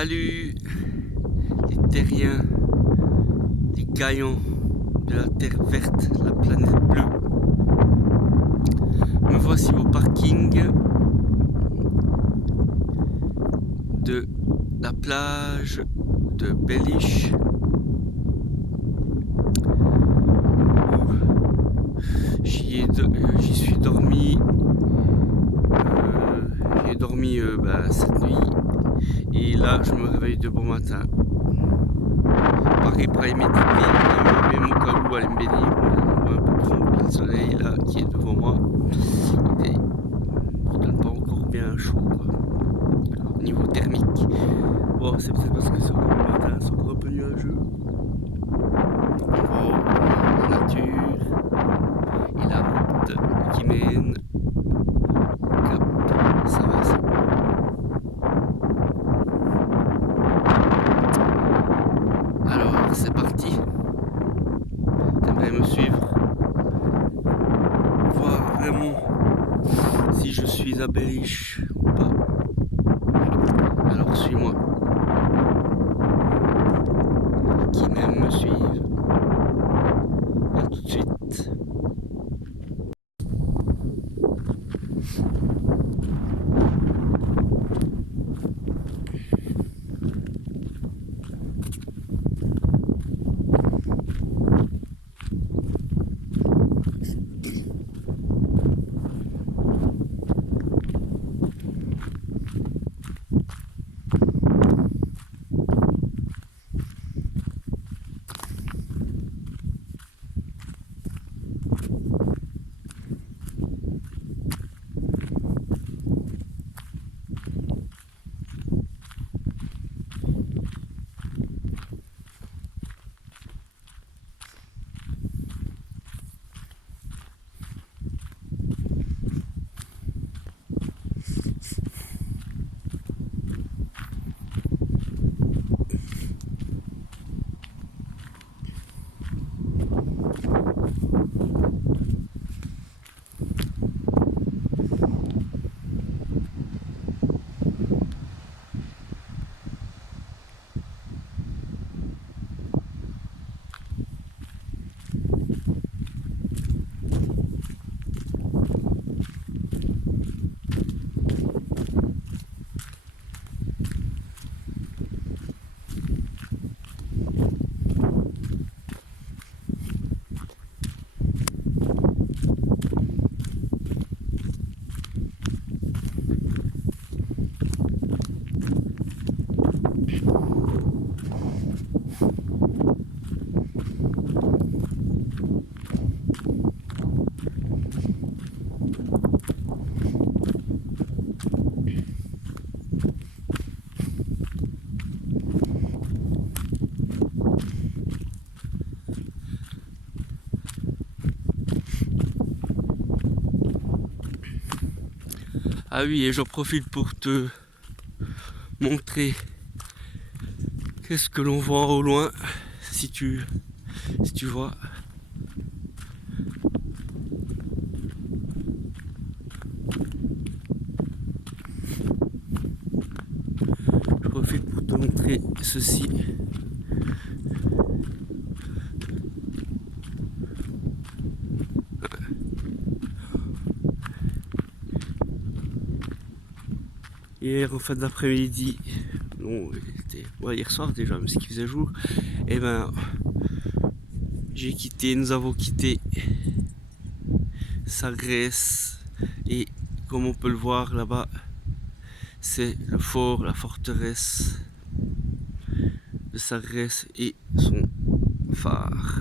Salut les terriens, les gaillants de la terre verte, la planète bleue. Me voici au parking de la plage de Belliche. J'y suis dormi. J'ai dormi cette nuit. Et là, je me réveille de bon matin. Pareil pour aller méditer, même au cas où aller me baigner. On voit un peu plus le soleil là qui est devant moi. Et il donne pas encore bien chaud quoi. Au niveau thermique. Bon, c'est peut-être parce que c'est encore le matin, c'est encore un peu nuageux. Bon, la nature et la route qui mène au Cap Saint-Vincent. Alors, c'est parti. T'aimerais me suivre? Voir vraiment si je suis à Belliche ou pas. Alors, suis-moi. Qui m'aime me suivre. A tout de suite. Ah oui, et j'en profite pour te montrer qu'est-ce que l'on voit au loin, si tu vois. Je profite pour te montrer ceci. Hier en fin d'après-midi, non, hier soir déjà, mais ce qui faisait jour, et ben nous avons quitté Sagresse, et comme on peut le voir là-bas, c'est le fort, la forteresse de Sagresse et son phare.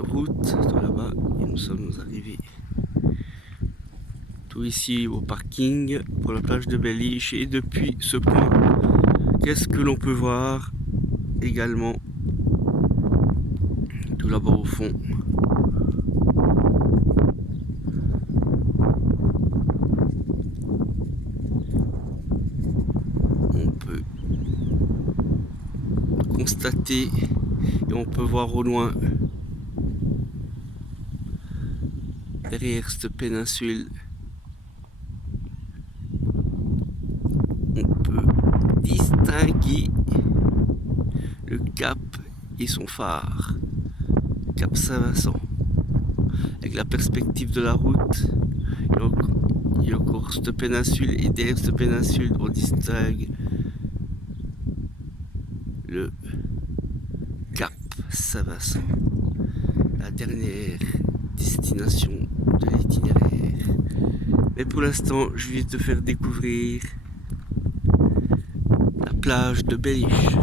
Route de là-bas et nous sommes arrivés tout ici au parking pour la plage de Belliche. Et depuis ce point, qu'est-ce que l'on peut voir également tout là-bas au fond? constater et on peut voir au loin, derrière cette péninsule, on peut distinguer le cap et son phare, Cap Saint-Vincent, avec la perspective de la route. Il y a encore cette péninsule, et derrière cette péninsule on distingue le Cap Saint-Vincent, la dernière destination de l'itinéraire. Mais pour l'instant, je vais te faire découvrir la plage de Belliche.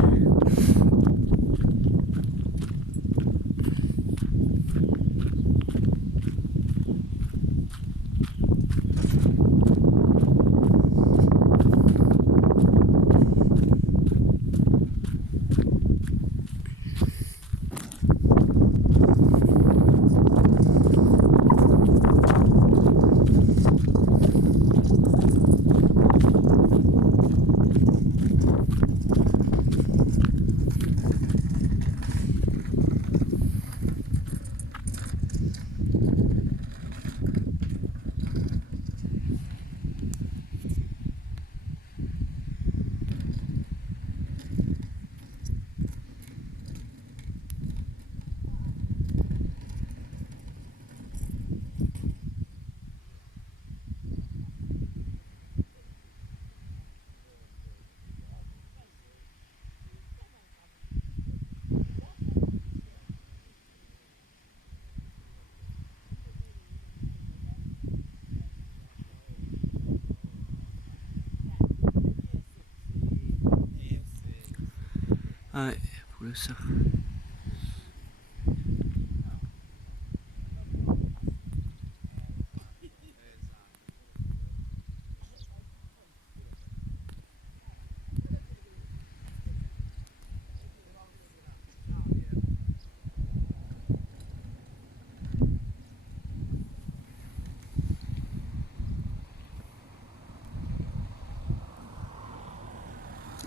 Ah ouais, pour le surf.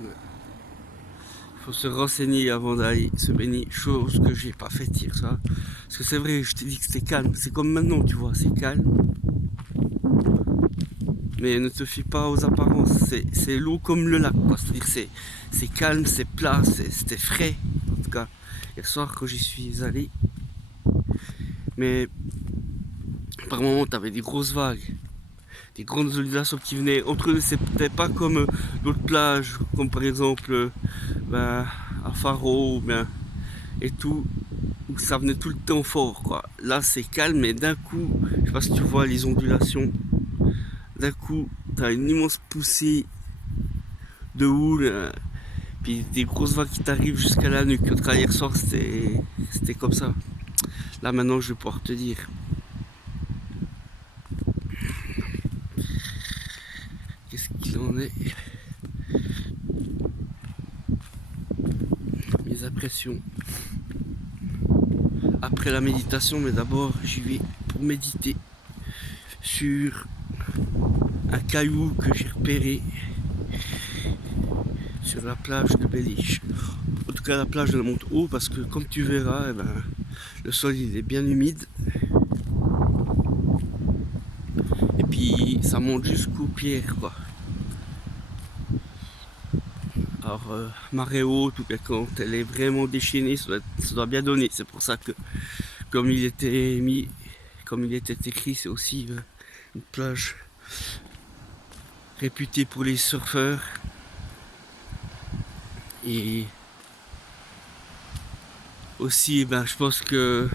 Ouais. Faut se renseigner avant d'aller se baigner, chose que j'ai pas fait hier ça. Parce que c'est vrai, je t'ai dit que c'était calme, c'est comme maintenant, tu vois, c'est calme. Mais ne te fie pas aux apparences, c'est l'eau comme le lac, quoi. C'est-à-dire c'est calme, c'est plat, c'était frais. En tout cas, hier soir quand j'y suis allé. Mais par moments, t'avais des grosses vagues, des grandes ondulations qui venaient entre eux. C'était pas comme d'autres plages, comme par exemple à Faro, et tout, où ça venait tout le temps fort, quoi. Là, c'est calme, mais d'un coup, je sais pas si tu vois les ondulations. D'un coup, t'as une immense poussée de houle, puis des grosses vagues qui t'arrivent jusqu'à la nuque. En tout cas, hier soir, c'était comme ça. Là, maintenant, je vais pouvoir te dire. Qu'est-ce qu'il en est? Mes impressions. Après la méditation, mais d'abord, j'y vais pour méditer sur un caillou que j'ai repéré sur la plage de Belliche. En tout cas, la plage elle monte haut parce que, comme tu verras, le sol il est bien humide. Et puis ça monte jusqu'aux pierres, quoi. Alors marée haute ou bien quand elle est vraiment déchaînée, ça doit bien donner. C'est pour ça que comme il était écrit, c'est aussi une plage réputée pour les surfeurs. Et aussi, je pense que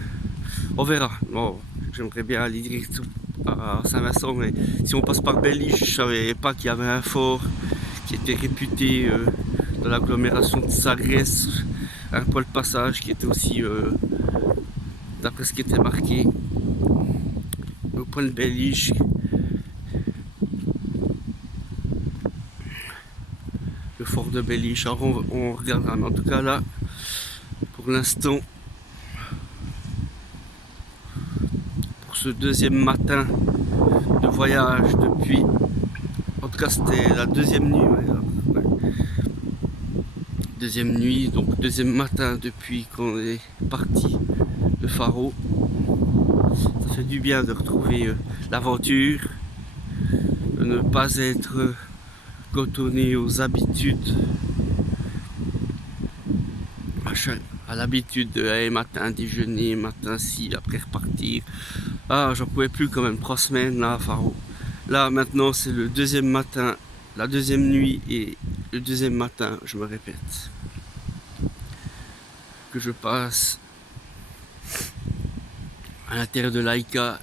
on verra. Bon, j'aimerais bien aller direct à Saint-Vincent, mais si on passe par Belliche, je savais pas qu'il y avait un fort qui était réputé dans l'agglomération de Sarres, un point de passage qui était aussi, d'après ce qui était marqué, au point de Belliche. Le fort de Belliche. Alors on regardera, mais en tout cas là, pour l'instant, pour ce deuxième matin de voyage depuis, en tout cas c'était la deuxième nuit, deuxième nuit, donc deuxième matin depuis qu'on est parti de Faro. Ça fait du bien de retrouver l'aventure, de ne pas être cantonné aux habitudes, à l'habitude de hey, matin déjeuner, matin ci, après repartir. Ah, j'en pouvais plus quand même, 3 semaines là à Faro. Là maintenant c'est le deuxième matin, la deuxième nuit et le deuxième matin, je me répète, que je passe à l'intérieur de Laika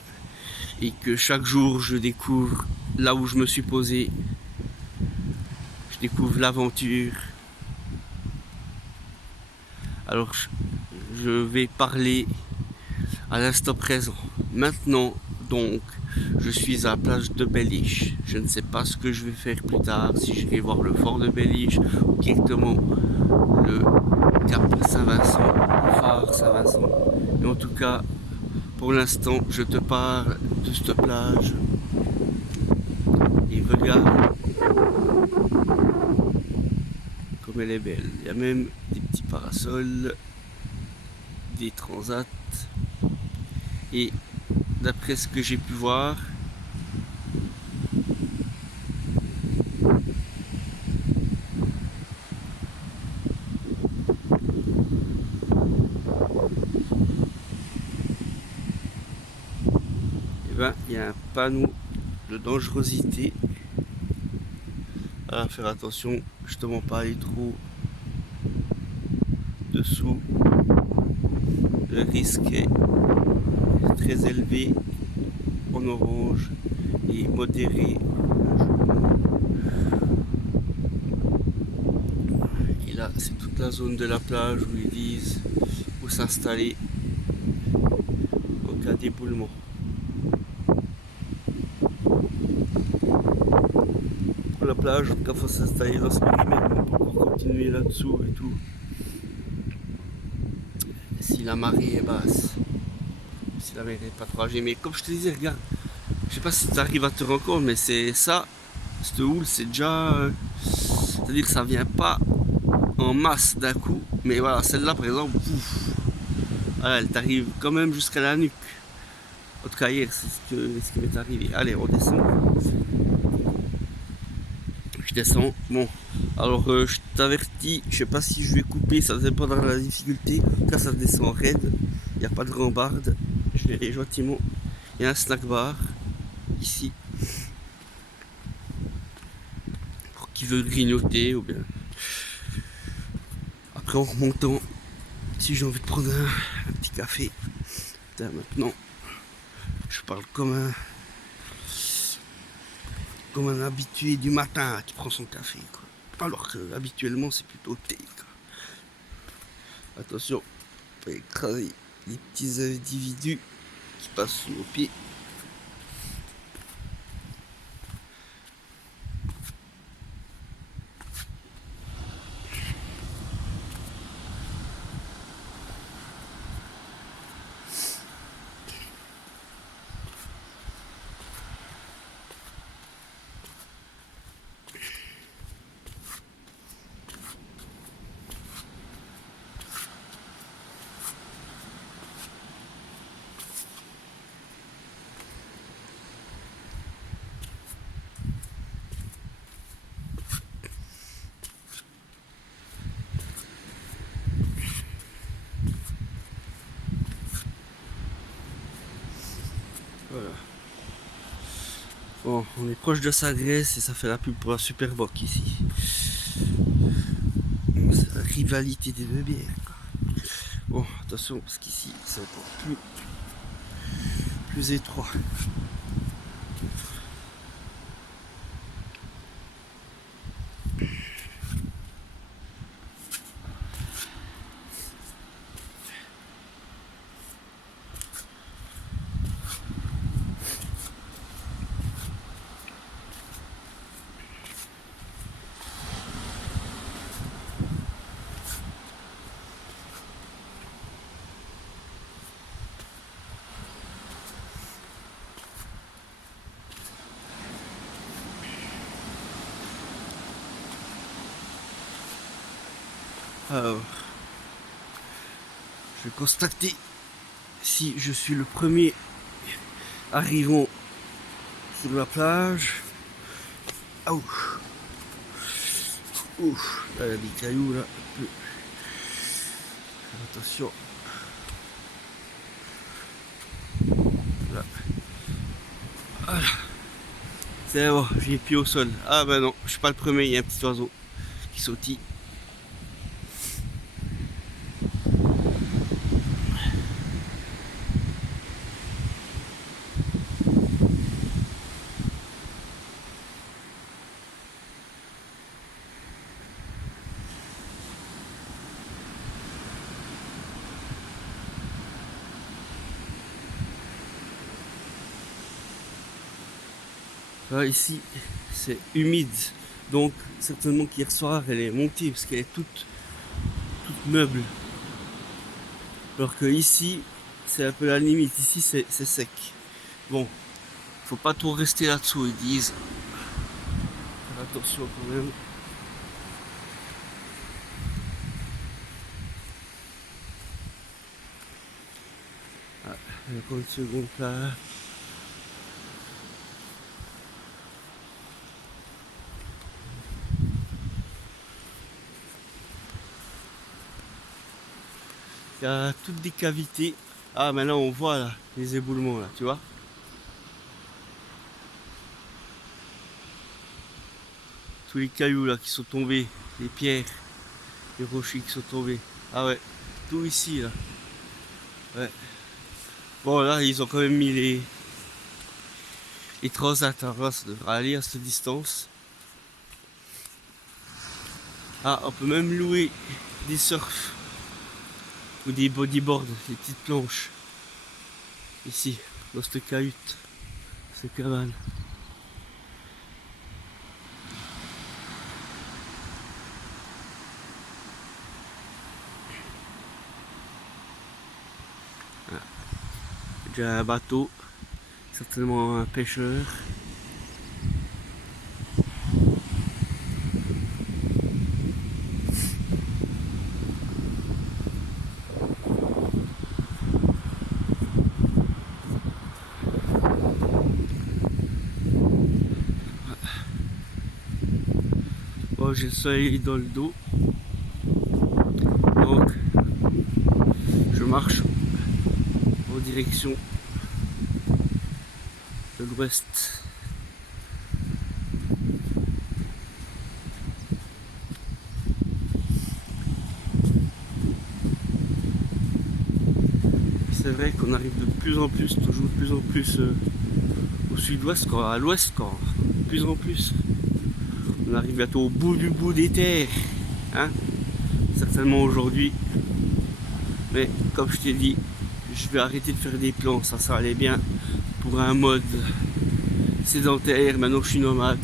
et que chaque jour je découvre là où je me suis posé, je découvre l'aventure. Alors je vais parler à l'instant présent. Maintenant donc je suis à la plage de Belliche. Je ne sais pas ce que je vais faire plus tard, si je vais voir le fort de Belliche ou directement le cap Saint-Vincent, le phare Saint-Vincent. Mais en tout cas, pour l'instant, je te parle de cette plage. Et regarde comme elle est belle. Il y a même des petits parasols, des transats. Et d'après ce que j'ai pu voir, eh ben, il y a un panneau de dangerosité. À faire attention, justement pas aller trop dessous. Le risque est très élevé en orange et modéré. Et là, c'est toute la zone de la plage où ils disent où s'installer en cas d'éboulement. Pour la plage, en tout cas, il faut s'installer dans ce périmètre pour continuer là-dessous et tout. Si la marée est basse, si la marée n'est pas trop âgée. Mais comme je te disais, regarde, je sais pas si tu arrives à te rendre compte, mais c'est ça, cette houle, c'est déjà. C'est-à-dire que ça vient pas en masse d'un coup, mais voilà, celle-là par exemple, pouf, voilà, elle t'arrive quand même jusqu'à la nuque. En tout cas, hier, c'est ce qui m'est arrivé. Allez, on descend. Je descends. Bon, alors je t'avertis, je sais pas si je vais couper, ça dépendra de la difficulté. En tout cas, ça descend raide, il n'y a pas de rambarde. Je vais aller gentiment. Il y a un snack bar ici pour qui veut grignoter ou bien. Après, en remontant, si j'ai envie de prendre un petit café, putain, maintenant, je parle comme un habitué du matin qui prend son café, quoi. Alors que habituellement c'est plutôt thé, quoi. Attention, on peut écraser les petits individus qui passent sous nos pieds. Voilà. Bon, on est proche de Sagresse et ça fait la pub pour la Superboc ici. C'est la rivalité des deux bières, quoi. Bon, attention, parce qu'ici c'est encore plus étroit. Alors, je vais constater si je suis le premier arrivant sur la plage. Ah, ouf. Ouf, là il y a des cailloux là. Attention. Là. Voilà. C'est bon, j'ai les pieds au sol. Ah bah non, je suis pas le premier, il y a un petit oiseau qui sautille. Là, ici, c'est humide. Donc, certainement qu'hier soir, elle est montée parce qu'elle est toute meuble. Alors que ici, c'est un peu la limite. Ici, c'est sec. Bon, faut pas trop rester là-dessous, ils disent. Faire attention quand même. Ah, encore une seconde là. Il y a toutes des cavités. Ah, maintenant on voit là, les éboulements là, tu vois. Tous les cailloux là qui sont tombés, les pierres, les rochers qui sont tombés. Ah ouais, tout ici là. Ouais. Bon là, ils ont quand même mis les transats. Alors là, ça devrait aller à cette distance. Ah, on peut même louer des surfs ou des bodyboards, des petites planches. Ici, dans cette cahute, cette cabane. Voilà. Déjà un bateau, certainement un pêcheur. Bon, j'ai le soleil dans le dos, donc je marche en direction de l'ouest. C'est vrai qu'on arrive de plus en plus, toujours de plus en plus au sud-ouest, à l'ouest, de plus en plus. On arrive bientôt au bout du bout des terres, hein, certainement aujourd'hui. Mais comme je t'ai dit, je vais arrêter de faire des plans, ça allait bien pour un mode sédentaire. Maintenant je suis nomade,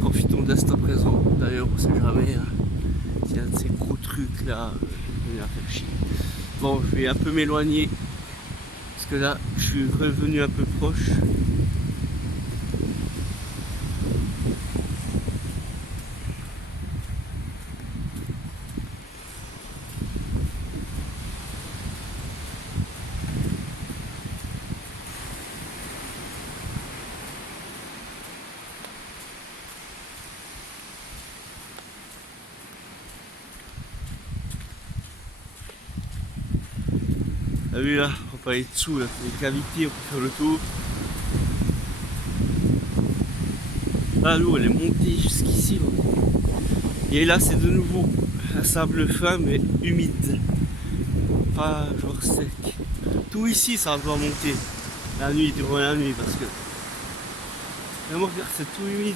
profitons de l'instant présent. D'ailleurs on sait jamais, hein, s'il y a de ces gros trucs là, venir faire chier. Bon, je vais un peu m'éloigner, parce que là je suis revenu un peu proche. T'as vu là, on peut aller dessous, là, les cavités, on peut faire le tour. Là, l'eau elle est montée jusqu'ici. Et là c'est de nouveau un sable fin mais humide. Pas genre sec. Tout ici ça doit monter. La nuit, durant la nuit parce que. Vraiment regarde, c'est tout humide.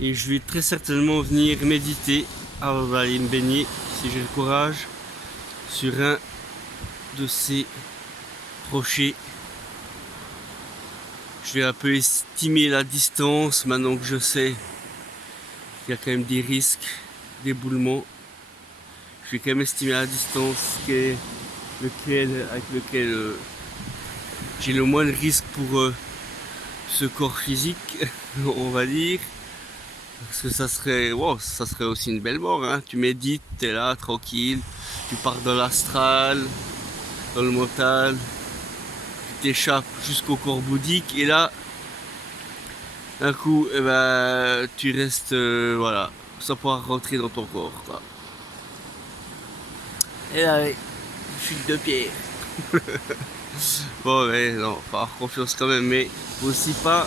Et je vais très certainement venir méditer avant d'aller me baigner, si j'ai le courage, sur un de ces rochers. Je vais un peu estimer la distance maintenant que je sais qu'il y a quand même des risques d'éboulement. Je vais quand même estimer la distance avec lequel j'ai le moins de risque pour ce corps physique, on va dire. Parce que ça serait aussi une belle mort, hein. Tu médites, t'es là, tranquille, tu pars dans l'astral, dans le mental, tu t'échappes jusqu'au corps bouddhique, et là, d'un coup, eh ben, tu restes, voilà, sans pouvoir rentrer dans ton corps, quoi. Et là, ouais, chute de pierre. Bon, mais non, faut avoir confiance quand même, mais faut aussi quand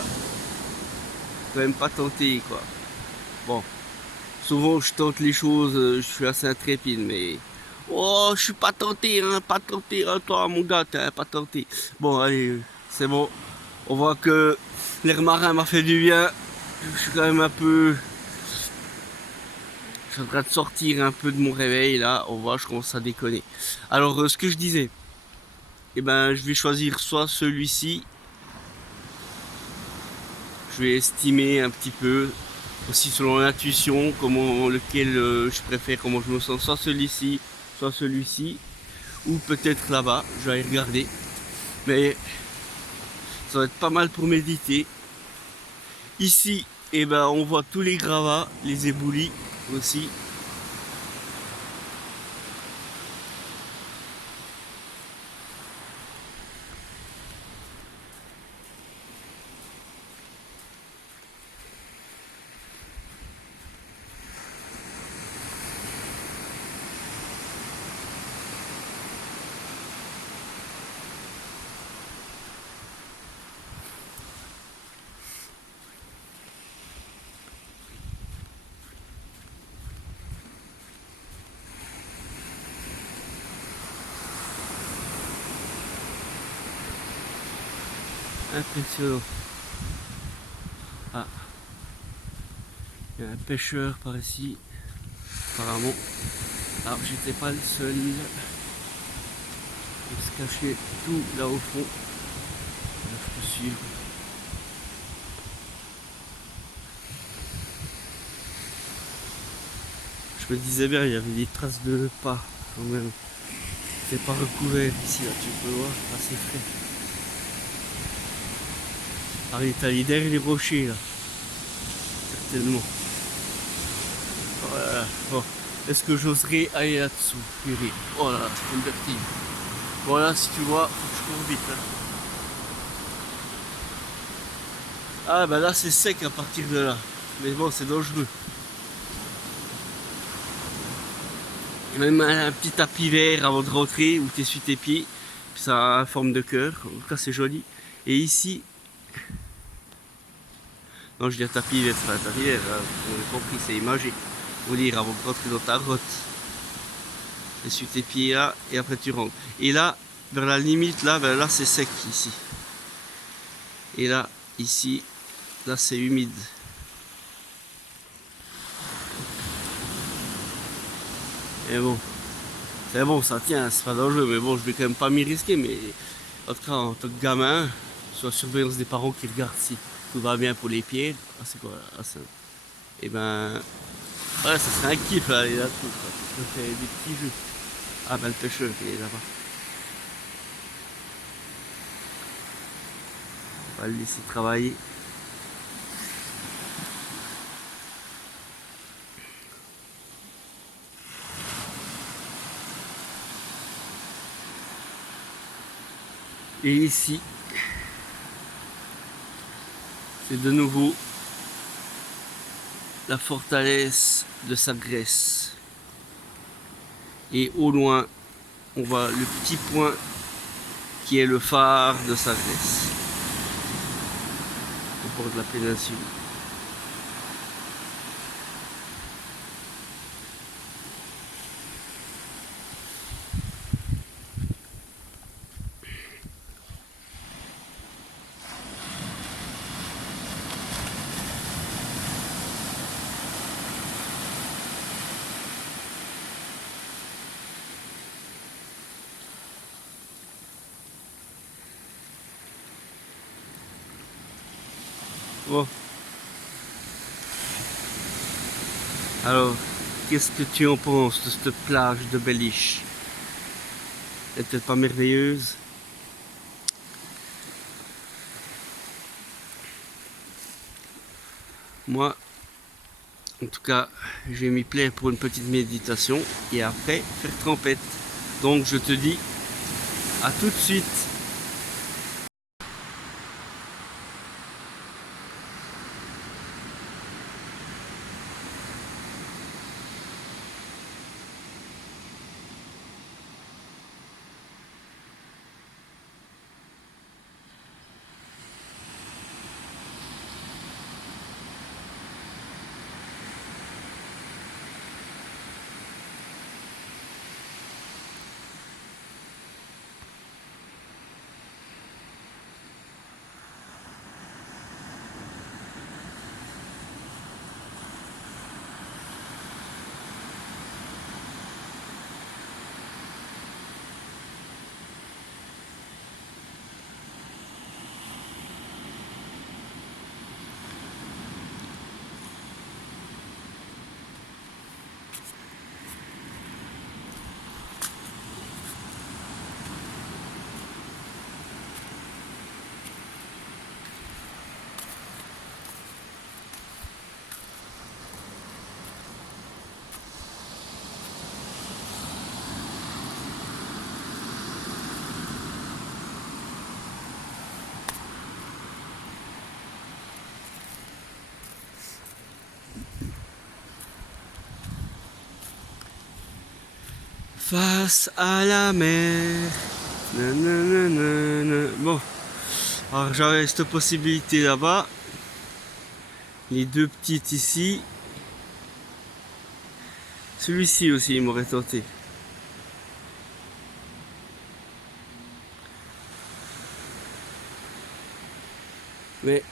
même pas tenter, quoi. Bon, souvent je tente les choses, je suis assez intrépide, mais oh, je suis pas tenté, hein, toi mon gars, t'es pas tenté. Bon, allez, c'est bon. On voit que l'air marin m'a fait du bien. Je suis quand même je suis en train de sortir un peu de mon réveil là. On voit, je commence à déconner. Alors, ce que je disais, eh ben, je vais choisir soit celui-ci. Je vais estimer un petit peu, aussi selon l'intuition, lequel je préfère, comment je me sens, soit celui-ci, ou peut-être là-bas, je vais aller regarder. Mais ça va être pas mal pour méditer. Ici, eh ben, on voit tous les gravats, les éboulis aussi. Impressionnant. Ah, il y a un pêcheur par ici, apparemment. Alors, j'étais pas le seul. Il se cachait tout là au fond. Là, je peux suivre. Je me disais bien, il y avait des traces de pas quand même. C'est pas recouvert ici, là, tu peux voir, assez frais. Alors, il est allé derrière les rochers là, certainement. Voilà. Bon, est-ce que j'oserais aller là-dessous? Oh là là, c'est une vertige. Voilà, si tu vois, faut que je cours vite là. Ah bah là c'est sec à partir de là. Mais bon, c'est dangereux. Même un petit tapis vert avant de rentrer où tu essuies tes pieds. Puis ça a forme de cœur. En tout cas, c'est joli. Et ici, non, je dis un tapis vert, c'est pas un tapis vert. On a compris, c'est imagé. Faut dire avant de rentrer dans ta grotte. Essuie tes pieds là et après tu rentres. Et là, vers la limite, là, ben là c'est sec ici. Et là, ici, là c'est humide. Et bon, c'est bon, ça tient, c'est pas dangereux, mais bon, je vais quand même pas m'y risquer. Mais en tout cas, en tant que gamin, sur la surveillance des parents qui regardent si tout va bien pour les pieds. Ah, c'est quoi là? Et ben, ouais, ça serait un kiff là, aller là-dessous. Je fais des petits jeux. Ah ben, le pêcheur, il est là-bas. On va le laisser travailler. Et ici, c'est de nouveau la forteresse de Sagres. Et au loin, on voit le petit point qui est le phare de Sagres, au bord de la péninsule. Bon. Alors, qu'est-ce que tu en penses de cette plage de Belliche? Est-elle pas merveilleuse? Moi, en tout cas, je vais m'y plaire pour une petite méditation et après faire trempette. Donc je te dis à tout de suite. Face à la mer. Nananana. Bon, alors j'avais cette possibilité là-bas. Les deux petites ici. Celui-ci aussi, il m'aurait tenté. Mais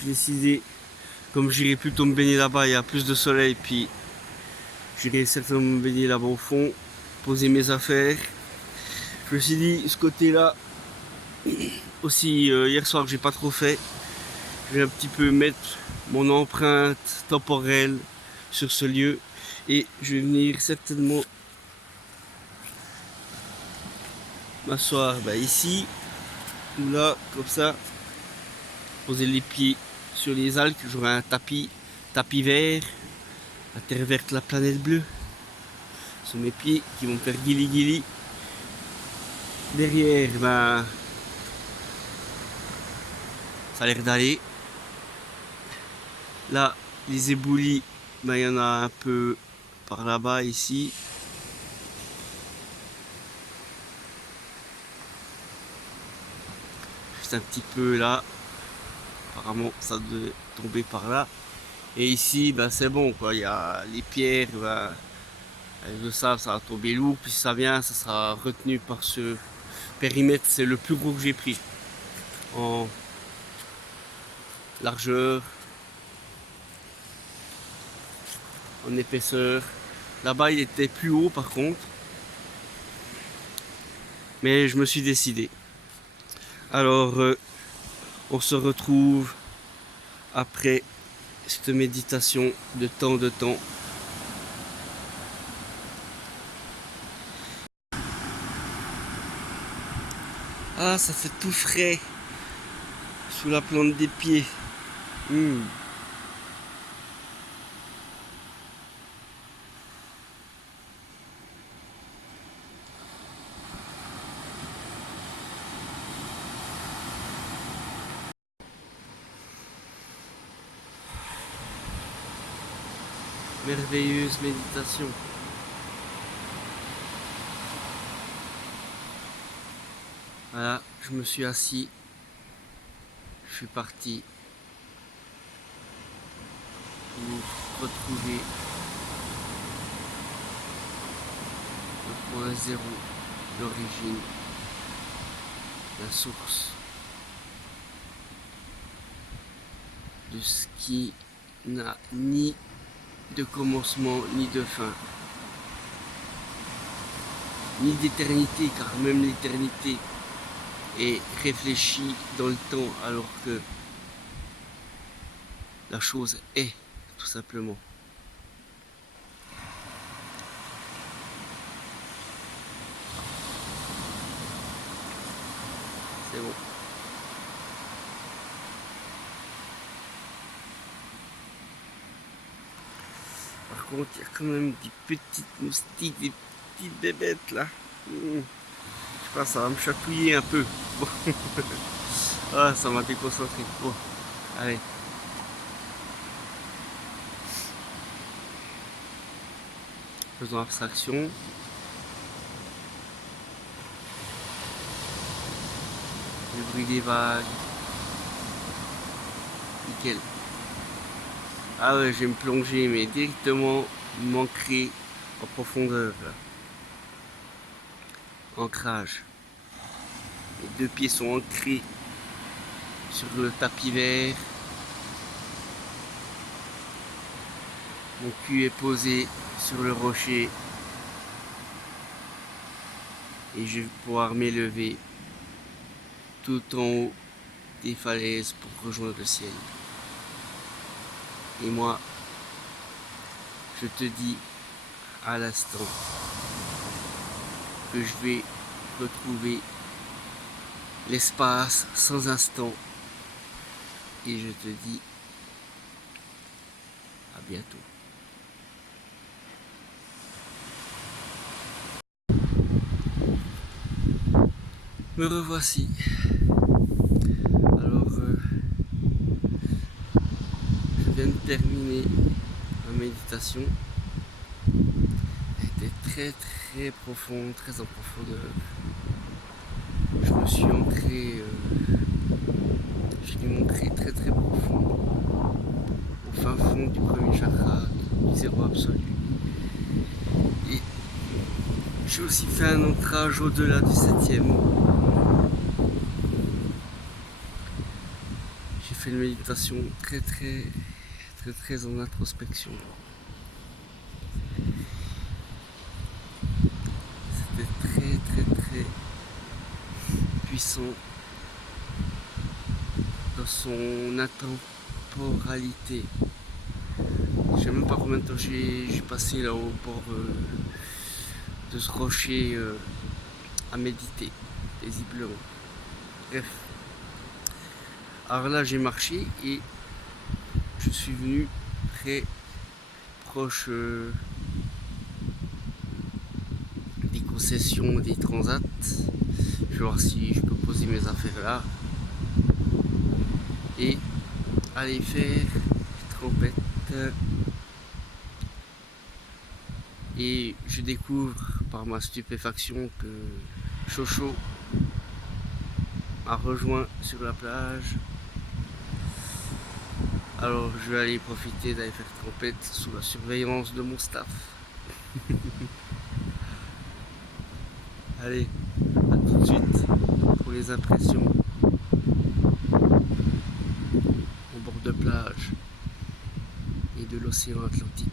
j'ai décidé, comme j'irai plutôt me baigner là-bas, il y a plus de soleil, puis j'irai certainement me baigner là-bas au fond, poser mes affaires. Je me suis dit, ce côté-là, aussi hier soir j'ai pas trop fait. Je vais un petit peu mettre mon empreinte temporelle sur ce lieu et je vais venir certainement m'asseoir ici ou là, comme ça, poser les pieds sur les algues. J'aurai un tapis vert, la terre verte, la planète bleue sur mes pieds qui vont me faire guili guili. Derrière, ça a l'air d'aller. Là, les éboulis, il y en a un peu par là-bas, ici. Juste un petit peu là. Apparemment, ça devait tomber par là. Et ici, c'est bon, quoi. Il y a les pierres, avec le sable, ça va tomber lourd. Puis si ça vient, ça sera retenu par ce périmètre. C'est le plus gros que j'ai pris en largeur, en épaisseur. Là-bas, il était plus haut par contre. Mais je me suis décidé. Alors, on se retrouve après cette méditation de temps de temps. Ah, ça fait tout frais sous la plante des pieds. Merveilleuse méditation. Voilà, je me suis assis. Je suis parti pour retrouver le point zéro, l'origine, la source de ce qui n'a ni de commencement ni de fin, ni d'éternité, car même l'éternité est réfléchie dans le temps, alors que la chose est, tout simplement. C'est bon. Par contre, il y a quand même des petites moustiques, des petites bébêtes là. Je sais pas, ça va me chatouiller un peu. Bon. Ah, ça m'a déconcentré. Bon, allez. Faisons abstraction. Le bruit des vagues. Nickel. Ah ouais, je vais me plonger, mais directement m'ancrer en profondeur. Là. Ancrage. Les deux pieds sont ancrés sur le tapis vert. Mon cul est posé sur le rocher. Et je vais pouvoir m'élever tout en haut des falaises pour rejoindre le ciel. Et moi, je te dis à l'instant que je vais retrouver l'espace sans instant. Et je te dis à bientôt. Me revoici. Alors, je viens de terminer ma méditation. Elle était très profonde, très en profondeur. Je me suis ancré, je l'ai montré très profond, au fin fond du premier chakra, du zéro absolu. Et j'ai aussi fait un ancrage au-delà du 7e. J'ai fait une méditation très en introspection. C'était très puissant dans son intemporalité. Je sais même pas combien de temps j'ai passé là au bord de ce rocher à méditer paisiblement. Bref. Alors là j'ai marché et je suis venu très proche des concessions des transats. Je vais voir si je peux poser mes affaires là et aller faire trompette. Et je découvre par ma stupéfaction que Chocho a rejoint sur la plage. Alors je vais aller profiter d'aller faire trompette sous la surveillance de mon staff. Allez, à tout de suite pour les impressions au bord de plage et de l'océan Atlantique.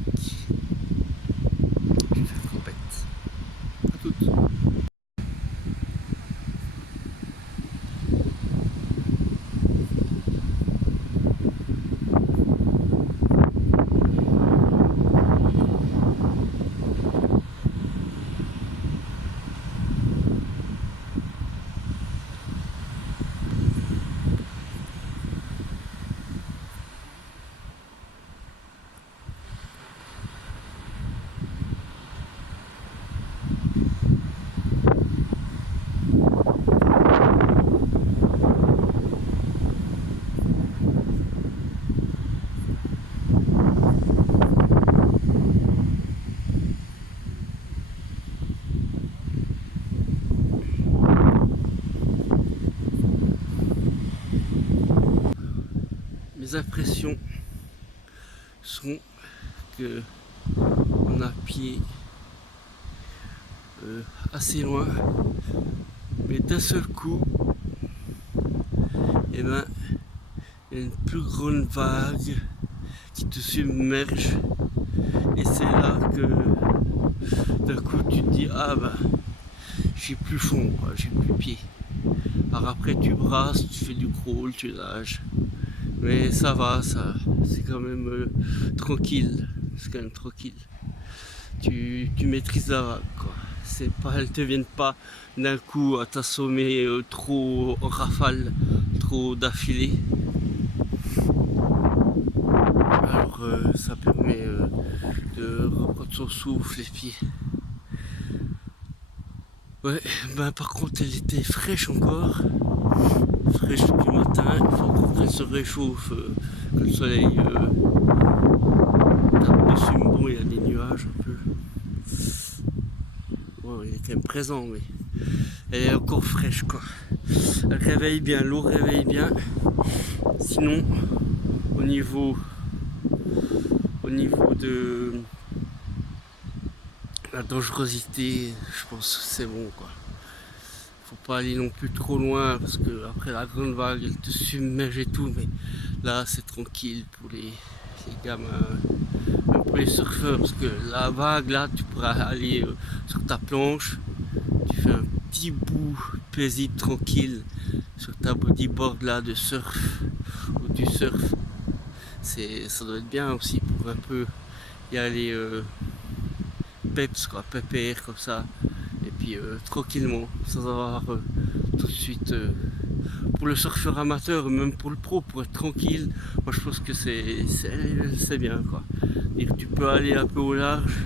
Je vais faire trompette. À toutes. Mes impressions sont que on a pied assez loin, mais d'un seul coup, et ben, il y a une plus grande vague qui te submerge, et c'est là que d'un coup tu te dis ah ben j'ai plus fond, j'ai plus pied. Alors après tu brasses, tu fais du crawl, tu nages. Mais ça va, ça, c'est quand même tranquille. C'est quand même tranquille. Tu maîtrises la vague, quoi. C'est pas, elles te viennent pas d'un coup à t'assommer trop en rafale, trop d'affilée. Alors ça permet de reprendre son souffle et puis. Ouais, ben par contre elle était fraîche encore, fraîche du matin, il faut encore qu'elle se réchauffe, que le soleil tape dessus, mais bon il y a des nuages un peu. Bon, il est quand même présent, mais elle est encore fraîche quoi. Elle réveille bien, l'eau réveille bien. Sinon, au niveau de la dangerosité, je pense que c'est bon quoi. Faut pas aller non plus trop loin parce que après la grande vague elle te submerge et tout, mais là c'est tranquille pour les gamins, même pour les surfeurs, parce que la vague là tu pourras aller sur ta planche, tu fais un petit bout paisible tranquille sur ta bodyboard là de surf ou du surf. Ça doit être bien aussi pour un peu y aller peps quoi, pépère comme ça, et puis tranquillement, sans avoir tout de suite pour le surfeur amateur, même pour le pro, pour être tranquille. Moi je pense que c'est bien quoi. Dire tu peux aller un peu au large,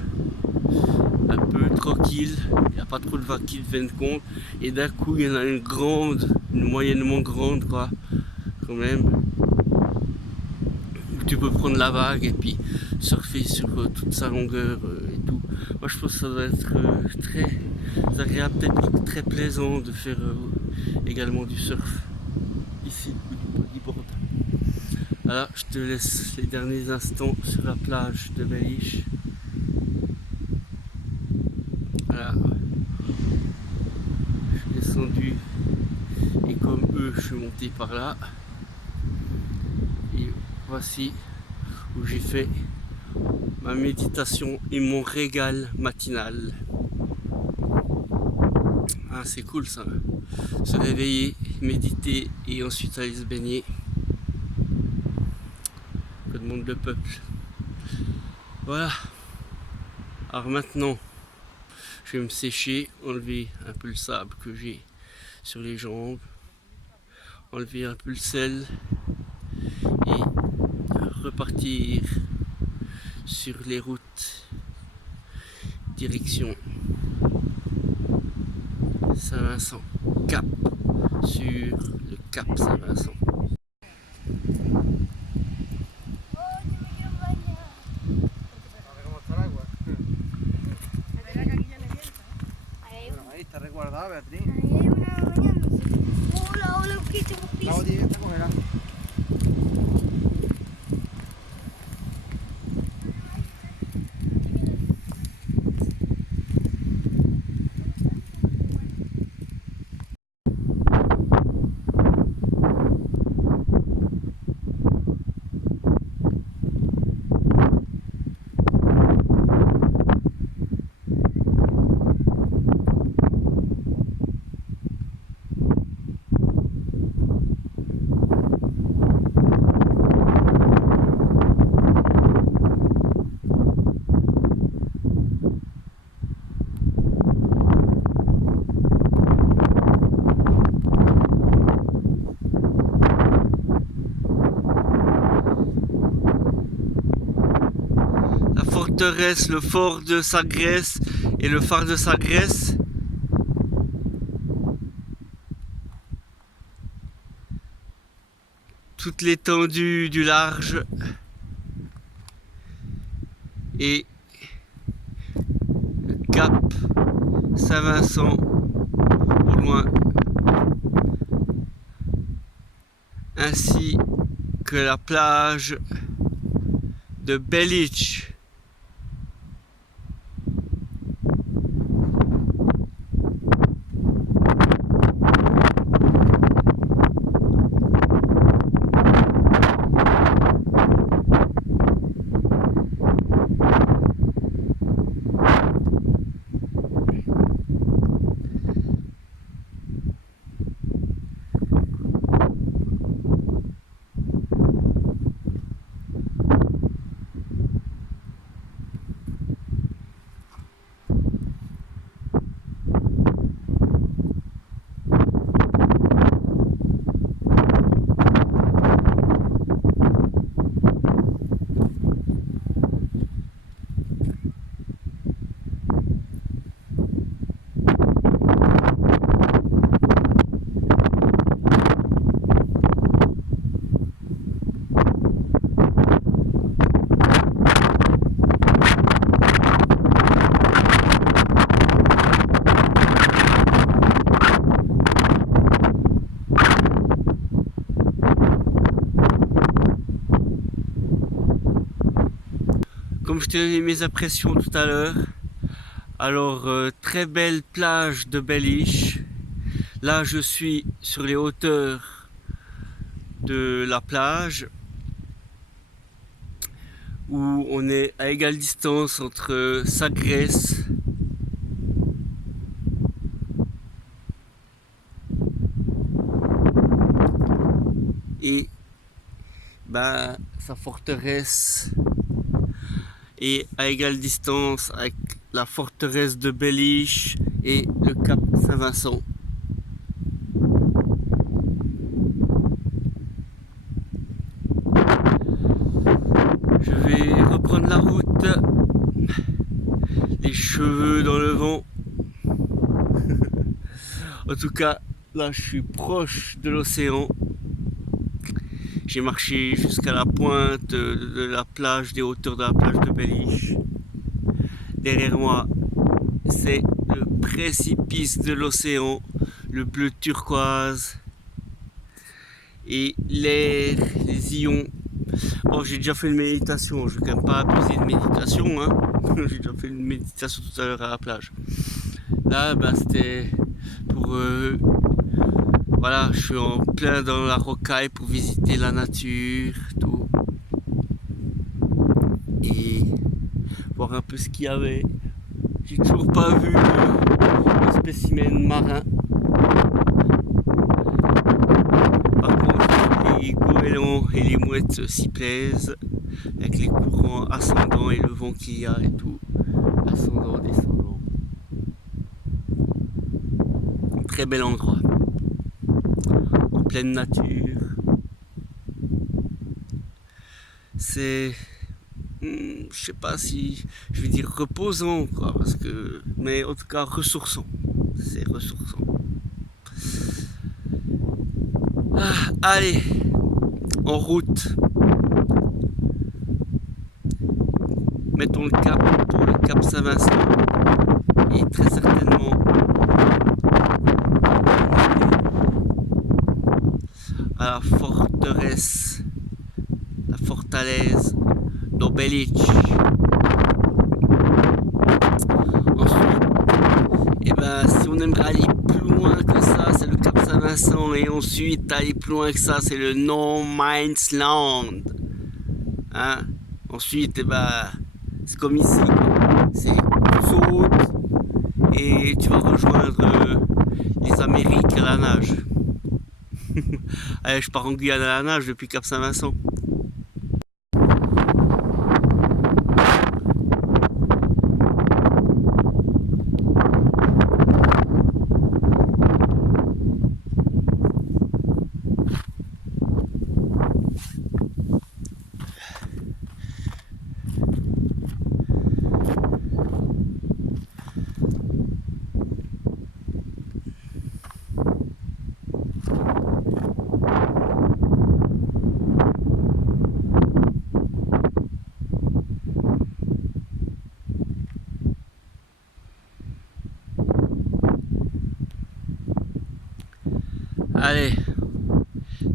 un peu tranquille, il n'y a pas trop de vagues qui te viennent compte, et d'un coup il y en a une grande, une moyennement grande quoi, quand même, où tu peux prendre la vague et puis surfer sur toute sa longueur et tout. Moi je pense que ça doit être très agréable, peut-être très plaisant de faire également du surf ici du bodyboard. Voilà, je te laisse les derniers instants sur la plage de Belliche. Voilà, je suis descendu et comme eux, je suis monté par là. Et voici où j'ai fait ma méditation et mon régal matinal. Ah, c'est cool ça. Se réveiller, méditer et ensuite aller se baigner. Que demande le peuple. Voilà. Alors maintenant, je vais me sécher, enlever un peu le sable que j'ai sur les jambes, enlever un peu le sel et repartir sur les routes direction Saint-Vincent, cap, sur le cap Saint-Vincent. Ahí está resguardada, Beatriz. Ahí hay una bañándose. Hola, hola, poquito, La botella está congelada. La forteresse, le fort de Sagresse et le phare de Sagresse. Toute l'étendue du large et le cap Saint-Vincent au loin, ainsi que la plage de Belliche. te donner mes impressions tout à l'heure. Alors, très belle plage de Belliche. Là, je suis sur les hauteurs de la plage où on est à égale distance entre Sagres et sa forteresse, et à égale distance avec la forteresse de Belliche et le cap Saint-Vincent. Je vais reprendre la route, les cheveux dans le vent. En tout cas, là je suis proche de l'océan. J'ai marché jusqu'à la pointe de la plage, des hauteurs de la plage de Belliche. Derrière moi, c'est le précipice de l'océan, le bleu turquoise. Et l'air, les ions. Bon, j'ai déjà fait une méditation, je ne vais quand même pas abuser de méditation, hein. J'ai déjà fait une méditation tout à l'heure à la plage. Là, c'était pour... voilà, je suis en plein dans la rocaille pour visiter la nature, tout. Et voir un peu ce qu'il y avait. J'ai toujours pas vu le spécimen marin. Par contre, les goélands et les mouettes s'y plaisent, avec les courants ascendants et le vent qu'il y a et tout, ascendant, descendant. Un très bel endroit, en pleine nature. C'est, je sais pas si je vais dire reposant, quoi, parce que, mais en tout cas ressourçant. C'est ressourçant. Ah, allez, en route. Mettons le cap pour le cap Saint-Vincent. Et très certainement à la forteresse, la fortaleza d'Obelic. Ensuite, si on aimerait aller plus loin que ça, c'est le cap Saint-Vincent, et ensuite aller plus loin que ça, c'est le No Man's Land. Hein? Ensuite, c'est comme ici, c'est sur route et tu vas rejoindre les Amériques à la nage. Allez, je pars en Guyane à la nage depuis Cap Saint-Vincent. Allez,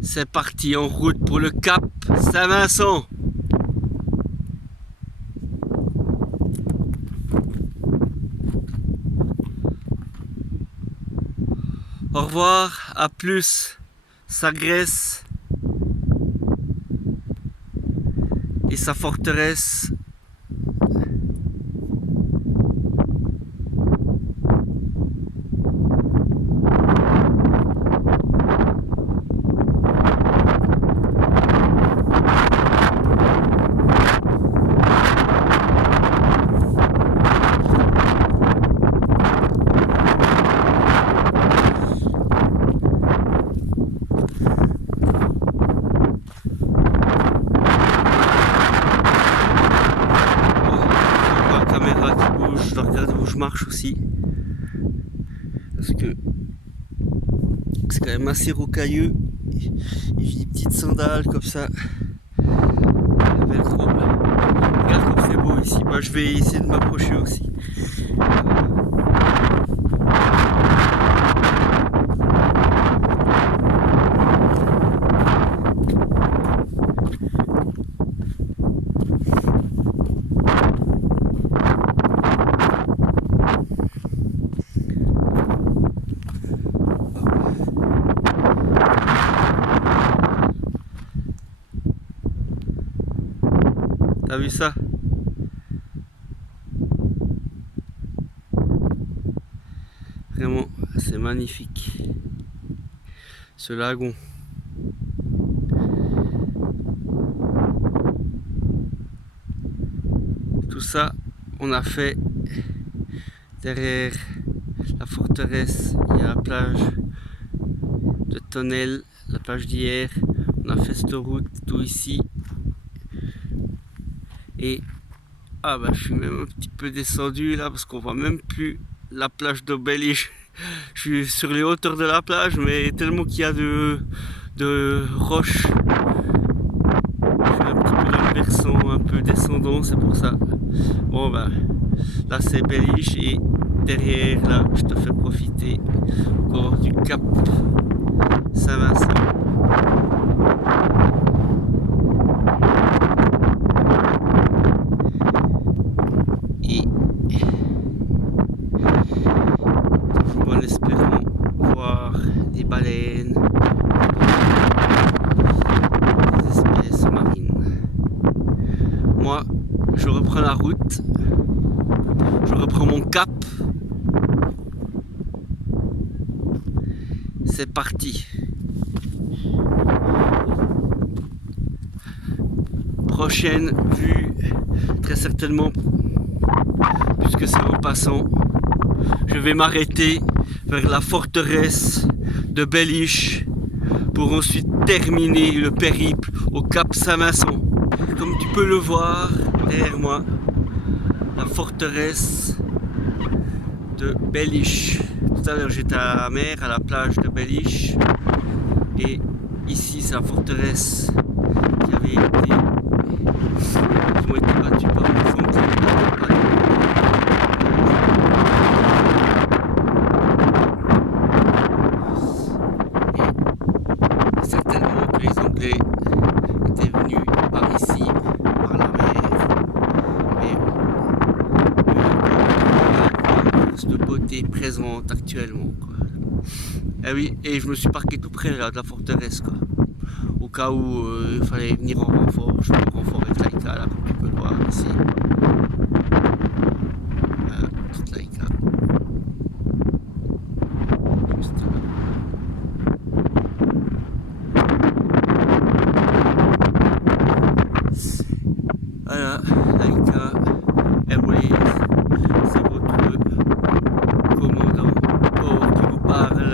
c'est parti en route pour le cap Saint-Vincent. Au revoir, à plus, Sagres et sa forteresse. Je dois regarder où je marche aussi, parce que c'est quand même assez rocailleux, et j'ai des petites sandales comme ça. La belle robe. Regarde comme c'est beau ici. Moi je vais essayer de m'approcher aussi. T'as vu ça? Vraiment, c'est magnifique. Ce lagon. Tout ça, on a fait derrière la forteresse. Il y a la plage de Tonnelle, la plage d'hier. On a fait cette route, tout ici. Et ah bah, je suis même un petit peu descendu là parce qu'on voit même plus la plage de Belliche. Je suis sur les hauteurs de la plage, mais tellement qu'il y a de roches. Je fais un petit peu de versant, un peu descendant, c'est pour ça. Bon bah, là c'est Belliche et derrière là, je te fais profiter encore du cap Saint-Vincent. Et toujours en espérant voir des baleines, des espèces marines. Moi, je reprends la route, je reprends mon cap. C'est parti. Prochaine vue, très certainement, puisque c'est en passant, je vais m'arrêter vers la forteresse de Belliche pour ensuite terminer le périple au cap Saint-Vincent. Comme tu peux le voir derrière moi, la forteresse de Belliche. Tout à l'heure j'étais à la mer, à la plage de Belliche, et ici c'est la forteresse qui avait été battue par le fond. Et certainement que les Anglais étaient venus par ici, par la mer, mais de beauté présente actuellement, quoi. Et oui, et je me suis parqué tout près là, de la forteresse, quoi. Au cas où il fallait venir en renfort, je suis en renfort avec Laika là, comme tu peux le voir ici. Voilà, petite Laika. Juste là. Voilà, Laika Airways, c'est votre commandant de bord qui vous parle.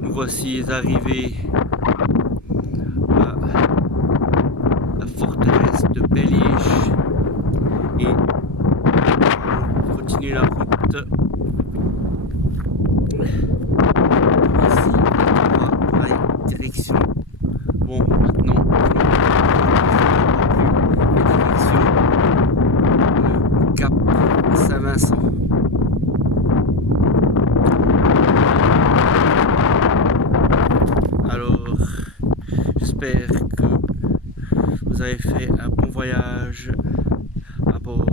Nous voici arrivés à la forteresse de Belliche et on continue la route ici on va aller direction, bon maintenant direction le cap Saint-Vincent. Alors j'espère que vous avez fait un bon voyage à bord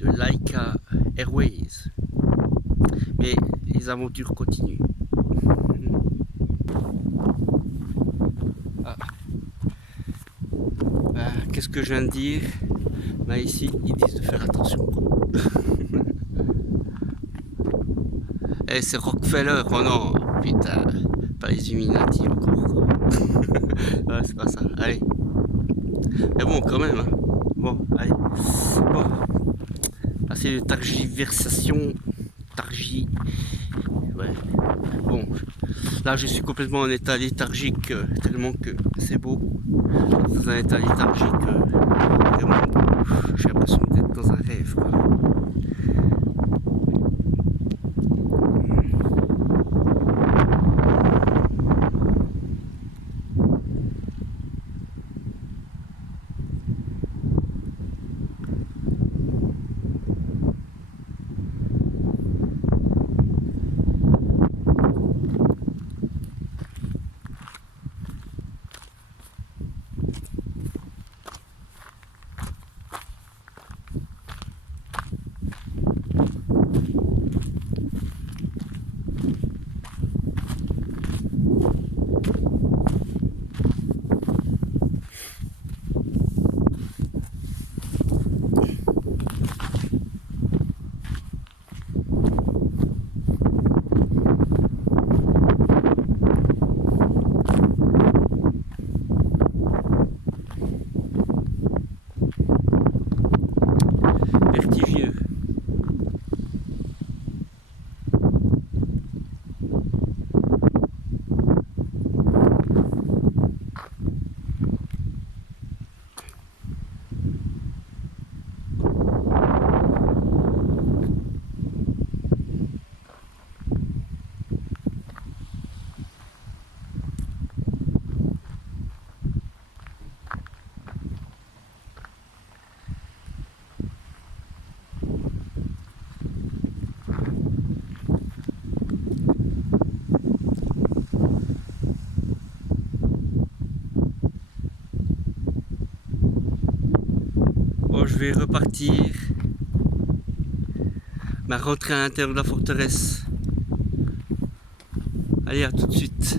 de Laika Airways. Mais les aventures continuent. Ah. Qu'est-ce que je viens de dire? Là ici, ils disent de faire attention. Eh, c'est Rockefeller, oh non, putain, pas les Illuminati encore, quoi. Ouais, c'est pas ça, allez. Mais bon, quand même, hein. Bon, allez. Bon, assez de targiversation. Ouais. Bon, là je suis complètement en état léthargique, tellement que c'est beau. Dans un état léthargique, vraiment, j'ai l'impression d'être dans un rêve, quoi. vais repartir ma rentrée à l'intérieur de la forteresse. Allez, à tout de suite.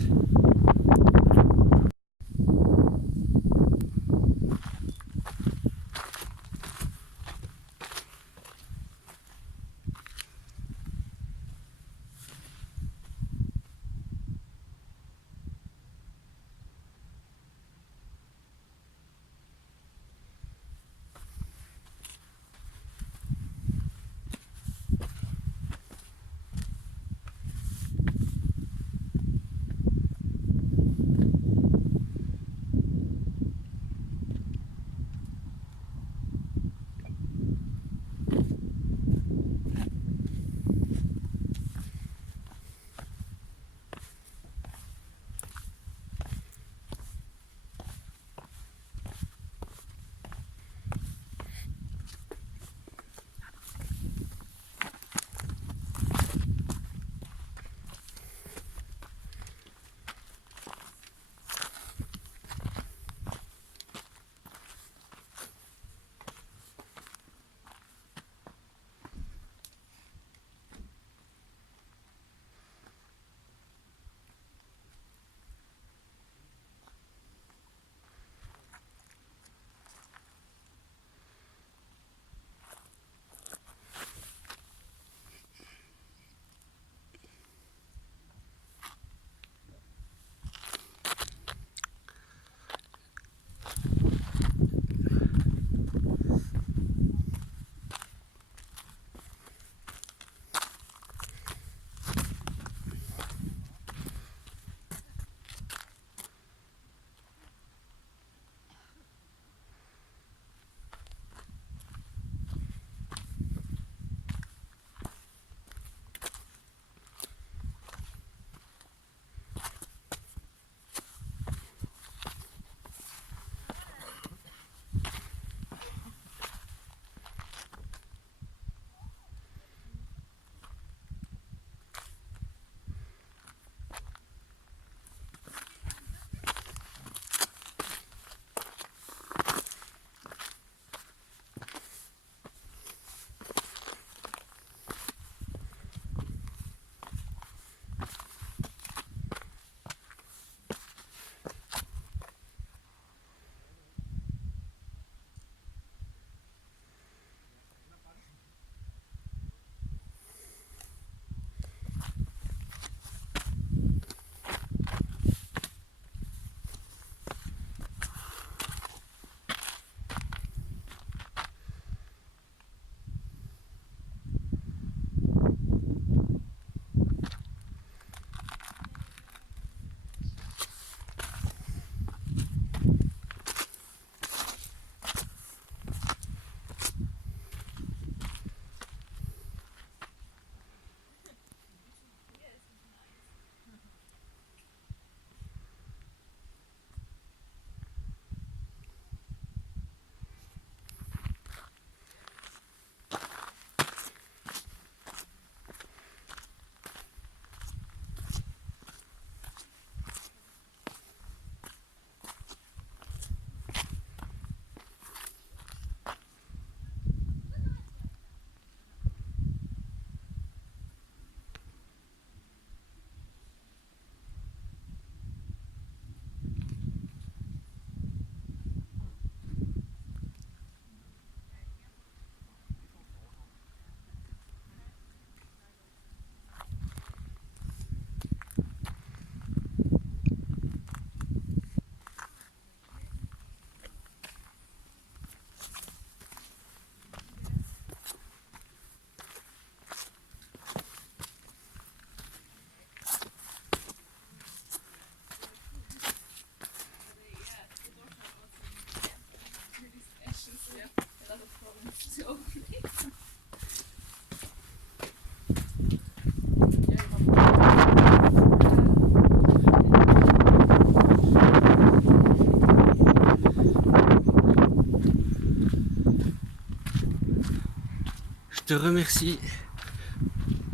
Je te remercie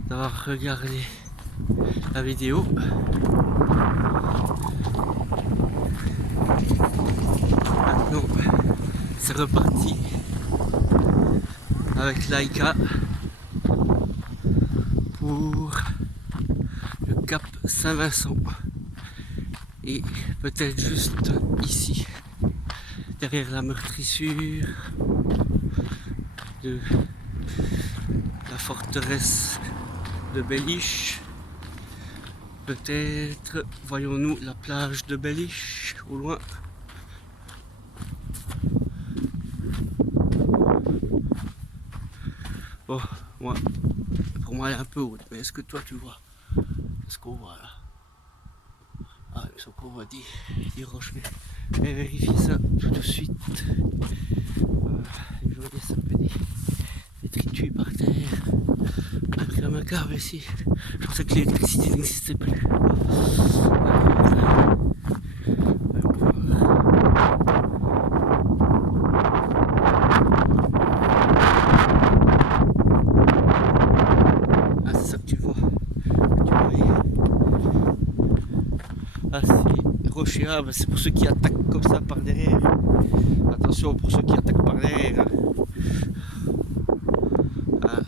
d'avoir regardé la vidéo. Maintenant, c'est reparti. avec Laika pour le Cap Saint-Vincent. Et peut-être juste ici, derrière la meurtrissure de la forteresse de Belliche. Peut-être voyons-nous la plage de Belliche au loin. Bon, pour moi elle est un peu haute, mais est-ce que toi tu vois ce qu'on voit là? Ah, il me semble qu'on voit des roches, mais je vais vérifier ça tout de suite. Je vois des sapins, des détritus par terre. Après un macabre ici. Je pensais que l'électricité n'existait plus. Ah, c'est ça que tu vois. Ah, c'est rocher. Ah, bah, c'est pour ceux qui attaquent comme ça par derrière. Attention pour ceux qui attaquent par derrière. Ah.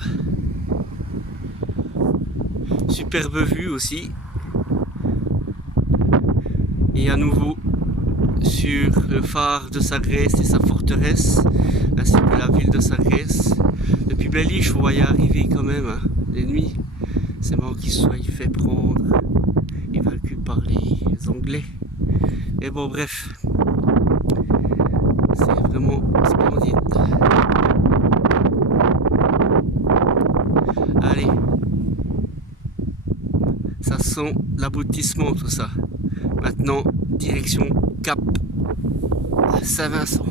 Superbe vue aussi. Et à nouveau sur le phare de Sagres et sa forteresse, ainsi que la ville de Sagres. Depuis Belliche, on va y arriver quand même, hein, les nuits. C'est marrant qu'il se soit fait prendre et vaincu par les Anglais. Et bon, bref, c'est vraiment splendide. Allez, ça sent l'aboutissement tout ça. Maintenant, direction Cap Saint-Vincent.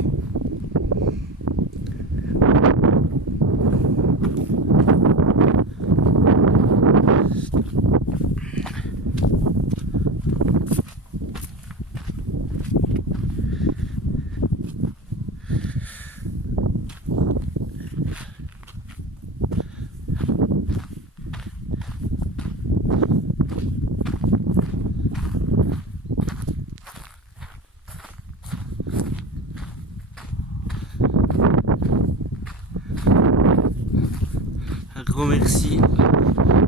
Un grand merci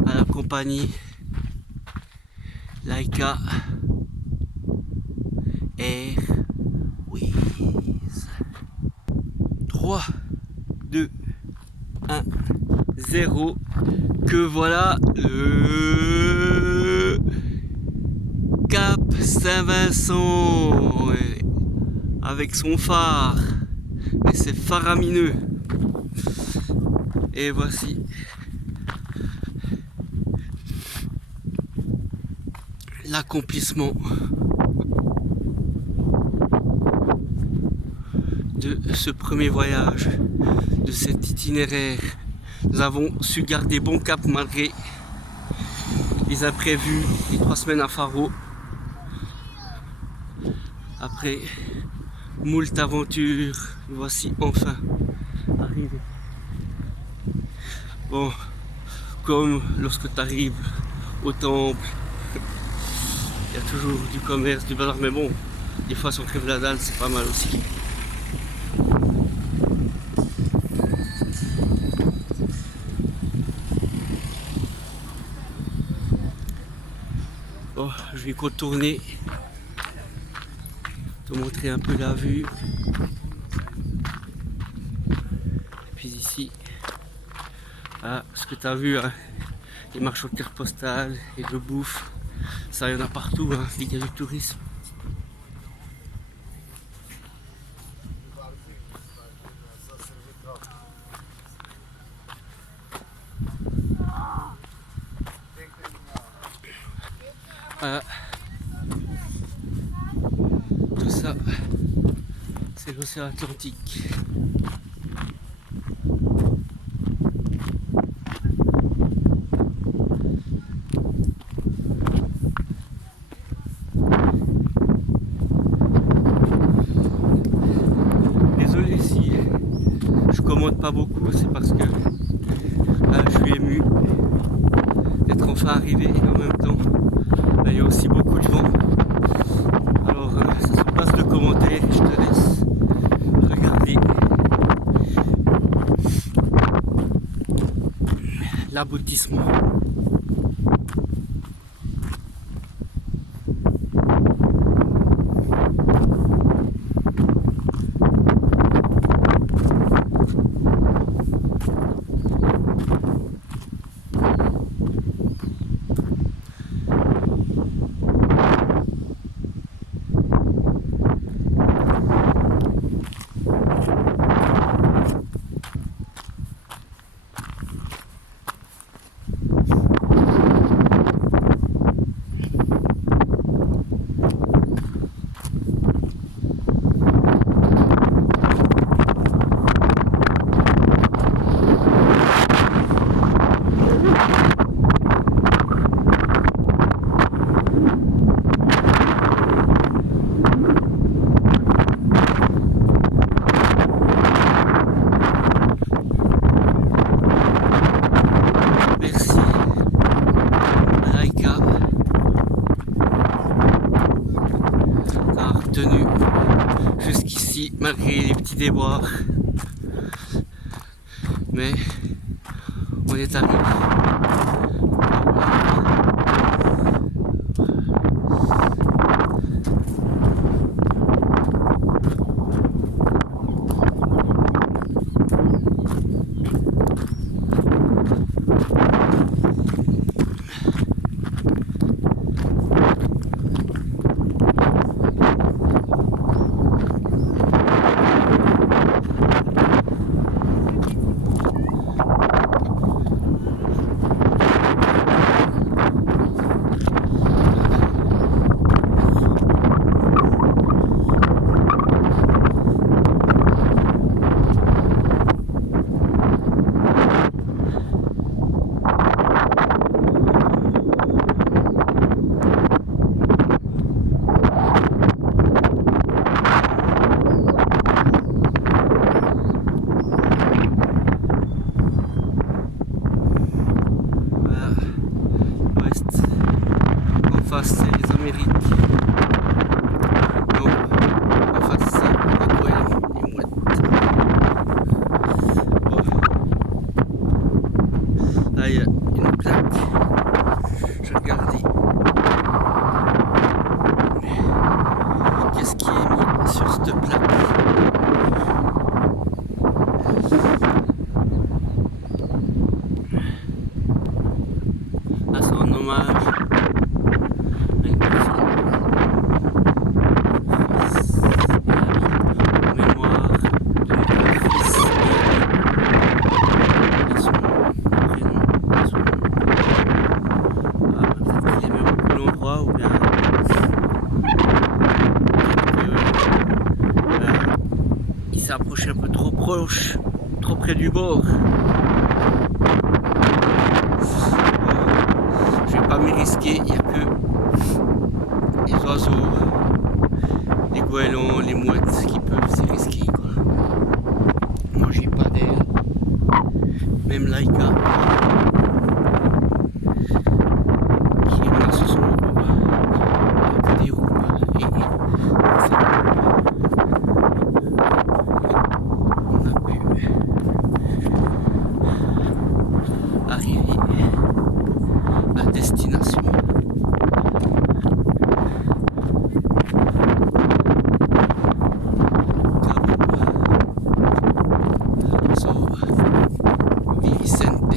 à la compagnie Laika Airways. 3, 2, 1, 0. Que voilà le Cap Saint-Vincent avec son phare. Et c'est faramineux. Et voici l'accomplissement de ce premier voyage, de cet itinéraire. Nous avons su garder bon cap malgré les imprévus, les 3 semaines à Faro. Après moult aventures, nous voici enfin arrivés. Bon, comme lorsque tu arrives au temple, il y a toujours du commerce, du bazar, mais bon, des fois si on crève la dalle, c'est pas mal aussi. Bon, je vais contourner, te montrer un peu la vue. Et puis ici, ah, ce que tu as vu, hein, les marches aux cartes postales et de bouffe, ça il y en a partout, hein, il y a du tourisme. Voilà. Tout ça, c'est l'océan Atlantique. Désolé si je commente pas beaucoup, c'est parce que je suis ému d'être enfin arrivé et en même temps il y a aussi beaucoup de vent. Alors ça se passe de commentaires, je te laisse regarder l'aboutissement. Jusqu'ici, malgré les petits déboires, mais on est arrivé. face c'est les Amériques. Donc en face c'est la Goëlle, les mouettes. Bon. Là il y a une plaque. Je regardais. Qu'est-ce qui est mis sur cette plaque? Là c'est un hommage. Ou bien il s'est approché un peu trop proche, trop près du bord. Je vais pas m'y risquer, il n'y a que les oiseaux, les goélands, les mouettes qui peuvent s'y risquer, quoi. Moi j'ai pas d'air, même Laika qui est là sur son dos. Des roues et on a pu arriver à destination. So, Vicente.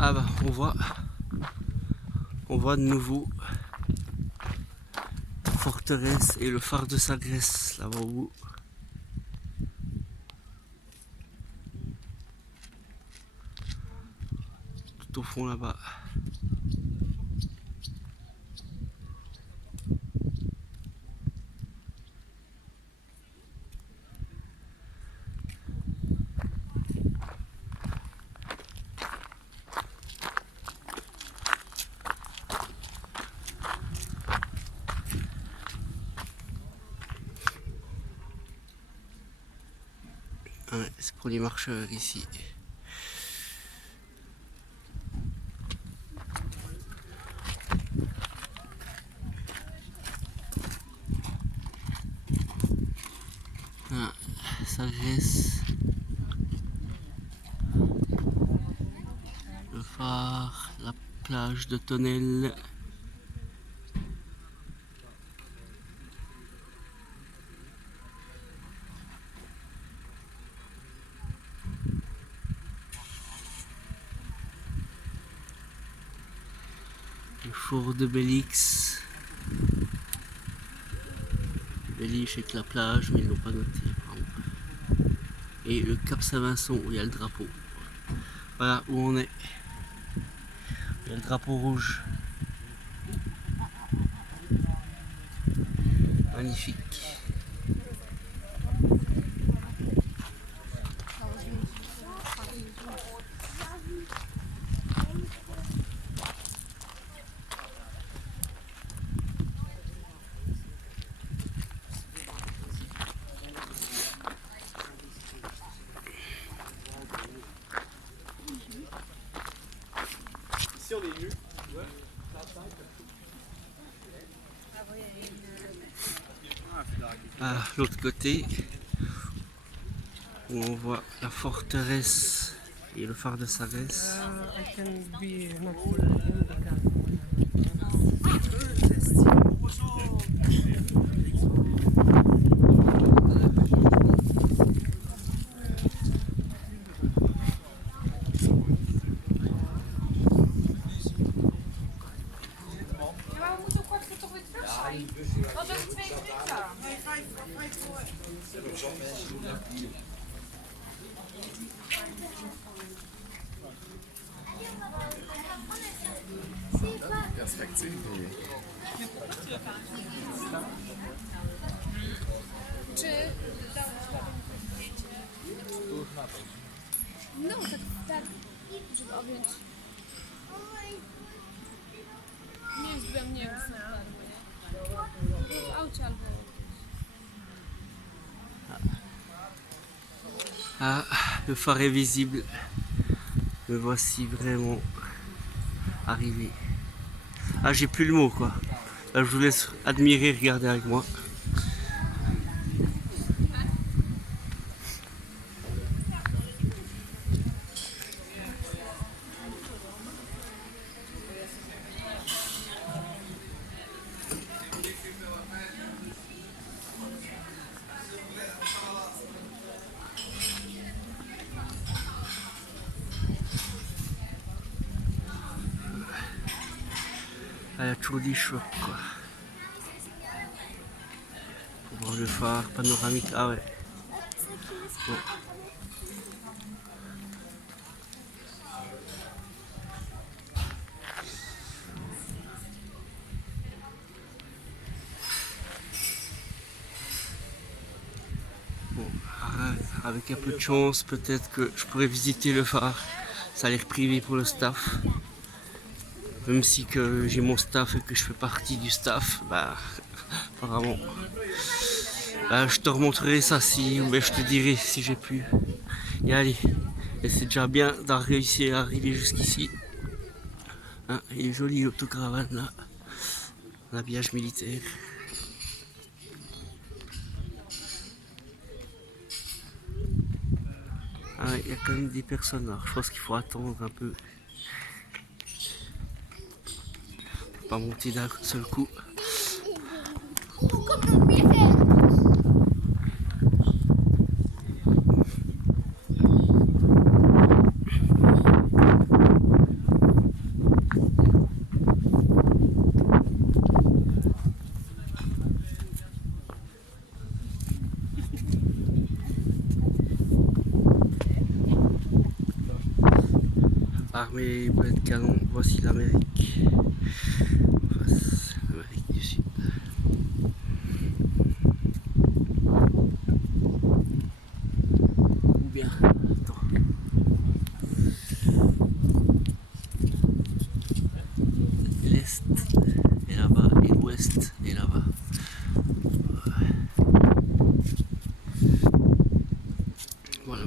Ah bah on voit de nouveau la forteresse et le phare de Sagres là-bas au bout. Tout au fond là-bas. Ouais, c'est pour les marcheurs ici. Ah, Sagesse. Le phare, la plage de Tonnelle. Le fort de Bélix. Bélix avec la plage, mais ils l'ont pas noté. Apparemment. Et le Cap Saint-Vincent où il y a le drapeau. Voilà où on est. Il y a le drapeau rouge. Magnifique. Ici on est nu. À l'autre côté, où on voit la forteresse et le phare de Sagesse. I can be not Ja, maar we moeten ook kort voor toch weer terug zijn. Want dat is 2 minuten. Nee, 5 voor. Czy dałaś tam zdjęcie? No, tak, żeby objąć. Nie jest we mnie już na darmo, nie? W aucie albo... Ah, le phare est visible. Me voici vraiment arrivé. Ah, j'ai plus le mot quoi. Là, je vous laisse admirer, regarder avec moi. Ah, il y a toujours des chocs quoi. Pour voir le phare panoramique. Ah ouais. Bon. Bon, avec un peu de chance, peut-être que je pourrais visiter le phare. Ça a l'air privé pour le staff. Même si que j'ai mon staff et que je fais partie du staff, bah apparemment. Bah, je te remontrerai ça si, ou bien je te dirai si j'ai pu y aller. Et c'est déjà bien d'avoir réussi à arriver jusqu'ici. Hein, il est joli l'autocaravane là. L'habillage militaire. Ah, il y a quand même des personnes là. Je pense qu'il faut attendre un peu. Pas monter d'un seul coup. Armée et boulet de canon, voici l'Amérique. L'Amérique du Sud. Ou bien, attends. L'Est est là-bas et l'Ouest est là-bas. Voilà,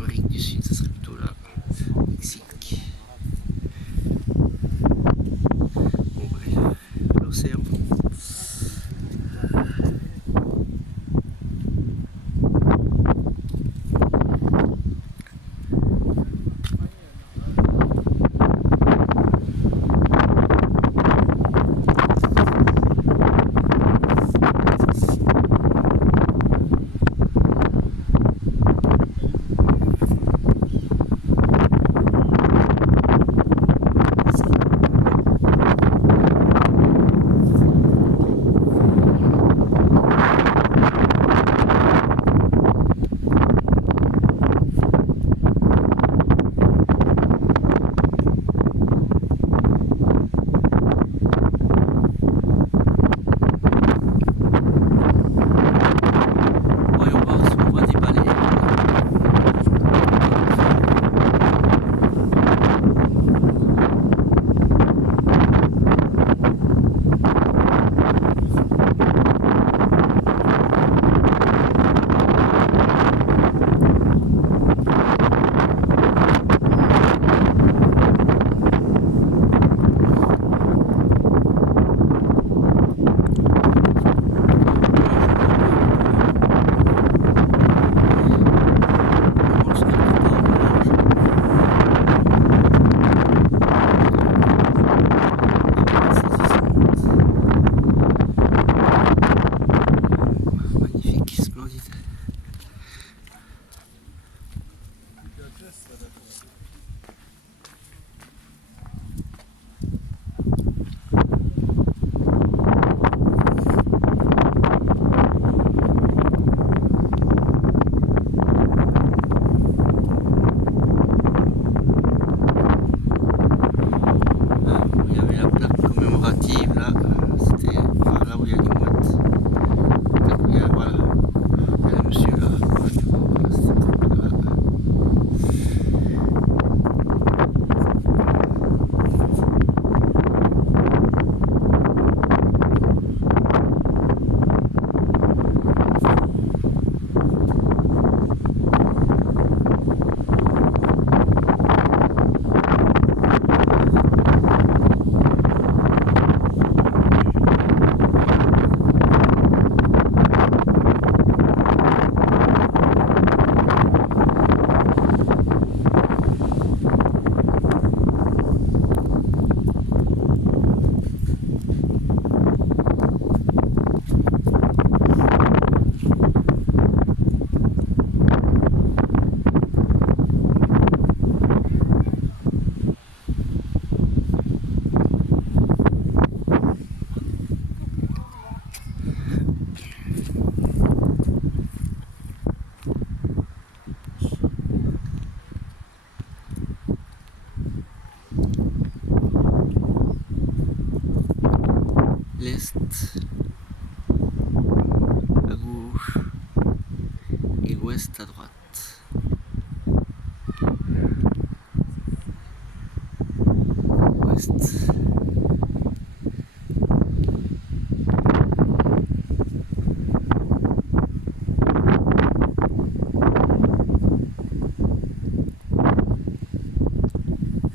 l'est, à gauche et l'ouest à droite. Ouest.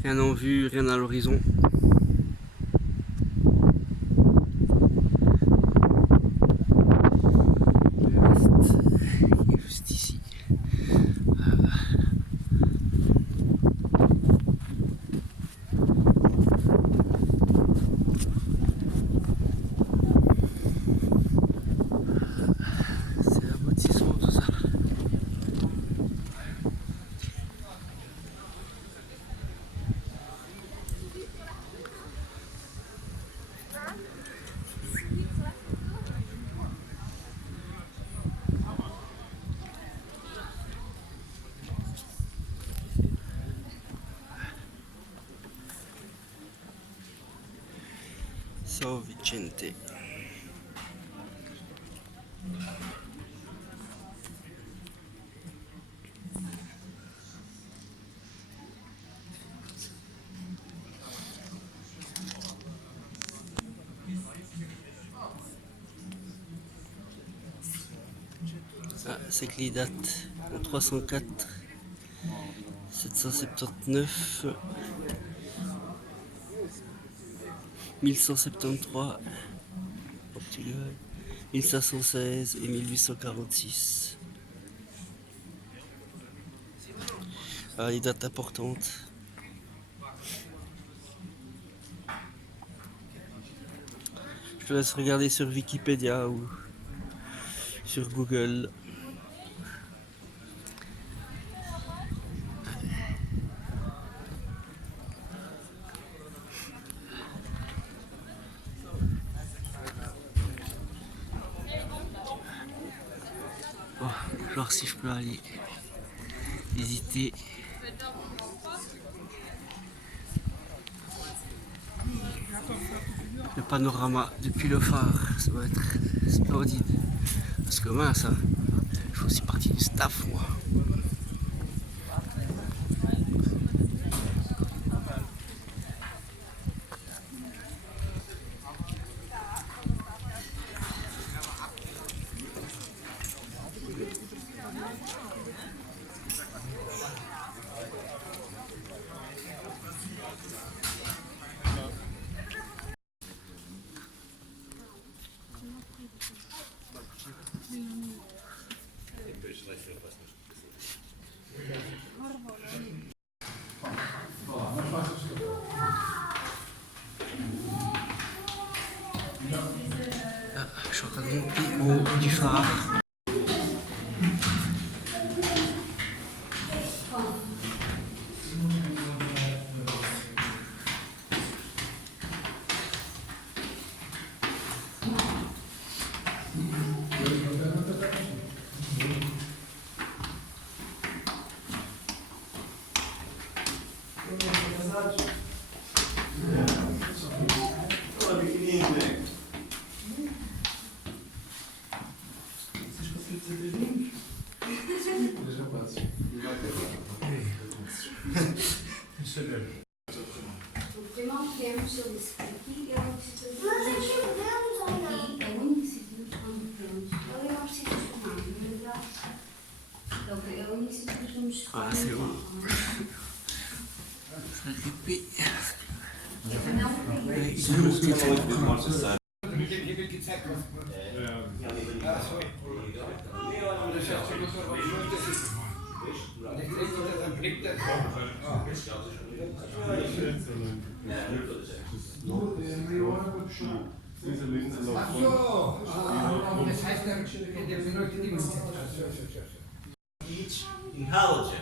Rien en vue, rien à l'horizon. Juste ici. C'est l'aboutissement tout ça. São Vicente. Ah, c'est que les dates en 304, 779, 1173, Portugal, 1516 et 1846. Ah, les dates importantes. Je te laisse regarder sur Wikipédia ou sur Google. Oh, genre si je peux aller visiter le panorama depuis le phare, ça va être splendide. Parce que moi, ça, je fais aussi partie du staff, moi. Ah, je suis en train de monter au haut du phare. Vraiment, temos eles aqui, eu não preciso de Mas aqui vemos ou não? aqui, é o único sítio onde temos. Eu não preciso de tomar, é o único sítio que temos. Ah, c'est bon. Ça répète. Ils ont monté ça. In halogen,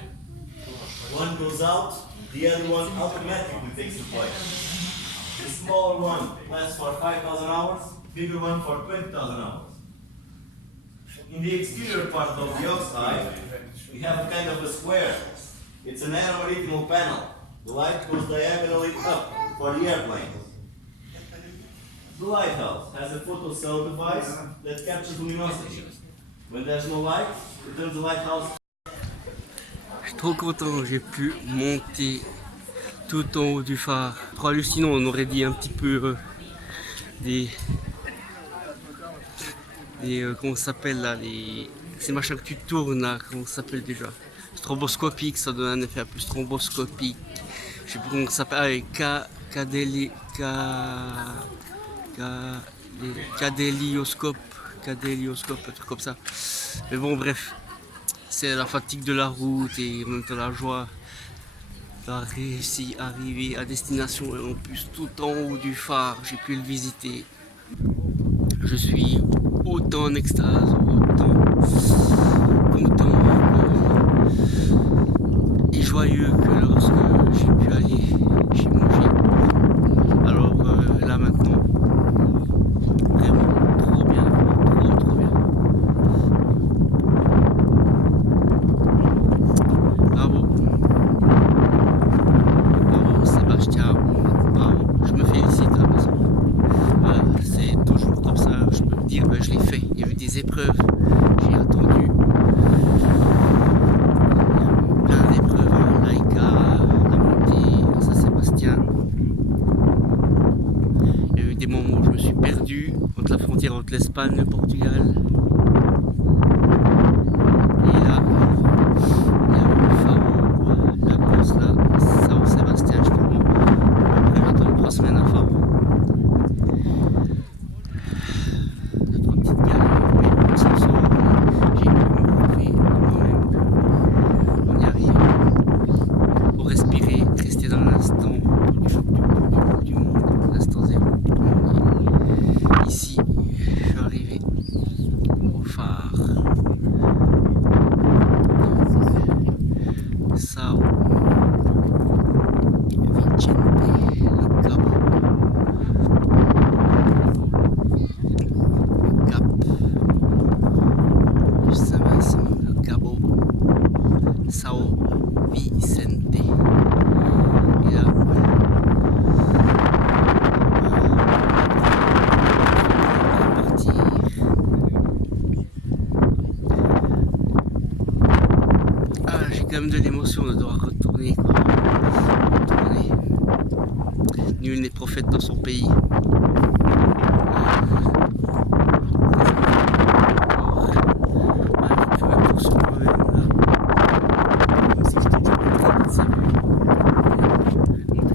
one goes out, the other one automatically takes the place. The smaller one lasts for 5,000 hours, bigger one for 20,000 hours. In the exterior part of the oxide, we have kind of a square. It's an aeroritmal panel. The light goes diagonally up for the airplane. The lighthouse has a photo cell device that captures luminosity. When there's no light, it turns the lighthouse. Je suis trop content, j'ai pu monter tout en haut du phare. Trop hallucinant, on aurait dit un petit peu des comment ça s'appelle là, ces machins que tu tournes là, comment ça s'appelle déjà? Stroboscopique, ça donne un effet un peu stroboscopique. Je sais plus comment ça s'appelle. Cadélioscope, un truc comme ça. Mais bon, bref, c'est la fatigue de la route et en même temps la joie d'avoir réussi à arriver à destination et en plus tout en haut du phare, j'ai pu le visiter. Je suis autant en extase, autant content et joyeux que lorsque j'ai pu aller chez manger. Alors là maintenant, vraiment trop bien, trop bien. Bravo Sébastien, bravo, je me félicite à la maison. Voilà, c'est toujours comme ça, je peux me dire, je l'ai fait. Il y a eu des épreuves, j'ai attendu plein d'épreuves, Laïka, la montée à Saint-Sébastien. Il y a eu des moments où je me suis perdu entre la frontière entre l'Espagne et le Portugal. Et là, il y a eu le Faro, la course là, Saint-Sébastien, justement. Après, j'attends 3 semaines à Faro. 2-3 petites galères, mais on s'en sort. J'ai pu me prouver moi-même qu'on y arrive. Pour respirer, rester dans l'instant du monde, l'instant zéro. Ici, je suis arrivé au phare. Sao Vicente, le Cabo, le Cap du Saint-Vincent, le Cabo, Sao Vicente. Et là, partir. Ah, j'ai quand même de l'émotion de devoir retourner, quoi. Retourner. Nul n'est prophète dans son pays.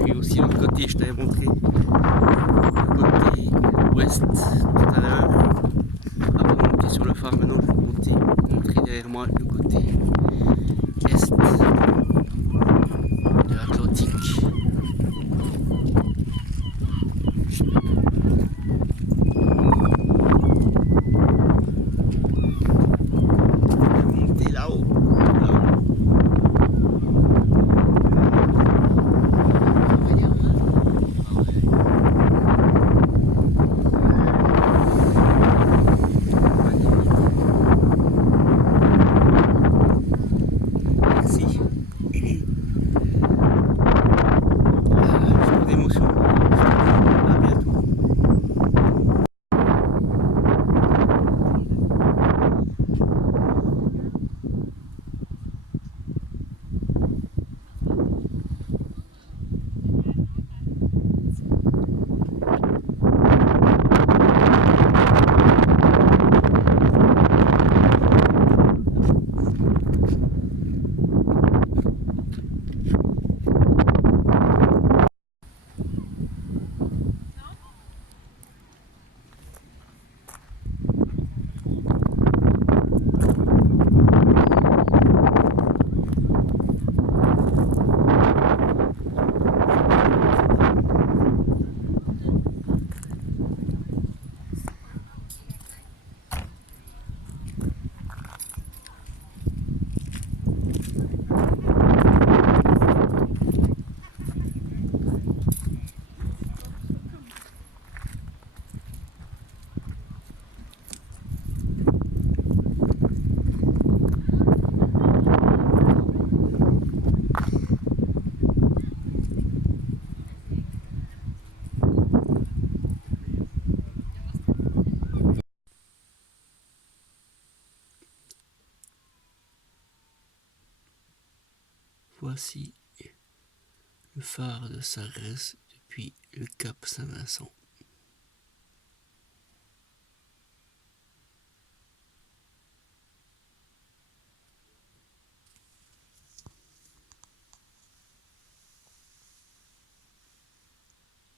Et aussi l'autre côté, je t'avais montré le côté ouest tout à l'heure. Avant de monter sur le phare, maintenant je vais montrer derrière moi le côté est de l'Atlantique. Monter là-haut. Voici le phare de Sagres depuis le cap Saint-Vincent.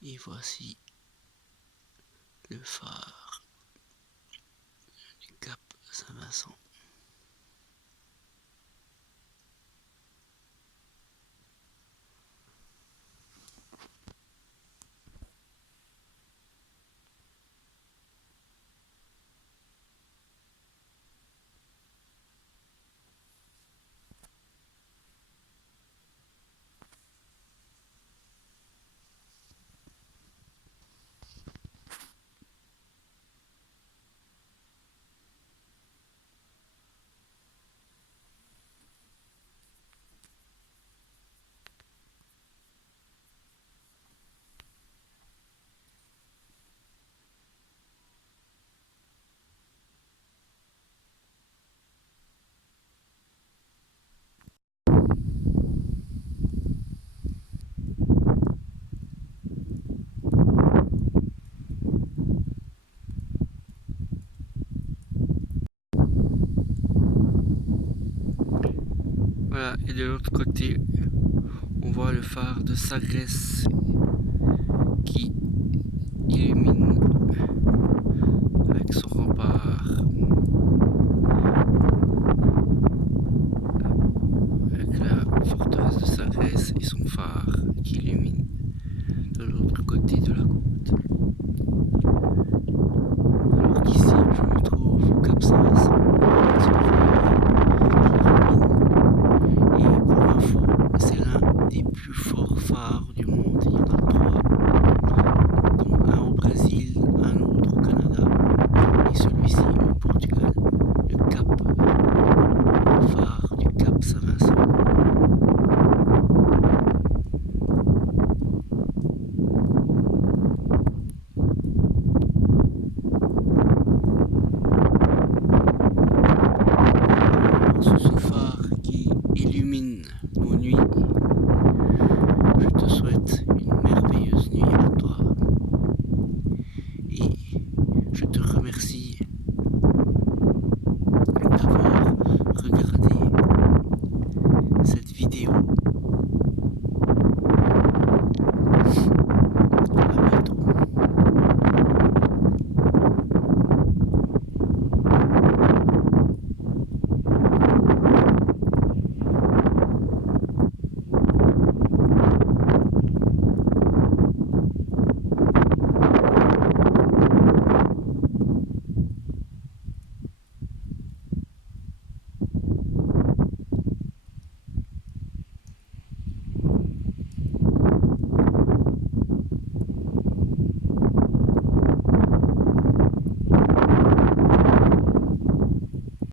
Et voici le phare du cap Saint-Vincent. Voilà, et de l'autre côté, on voit le phare de Sagres qui illumine avec son rempart, avec la forteresse de Sagres et son phare qui illumine de l'autre côté de la côte. Alors qu'ici, je me trouve au Cap Saint-Vincent, avec son phare qui illumine. Et pour info, c'est l'un des plus forts phares du monde. Il y en a 3, dont un au Brésil, un autre au Canada et celui-ci au Portugal. Le phare du Cap Saint-Vincent.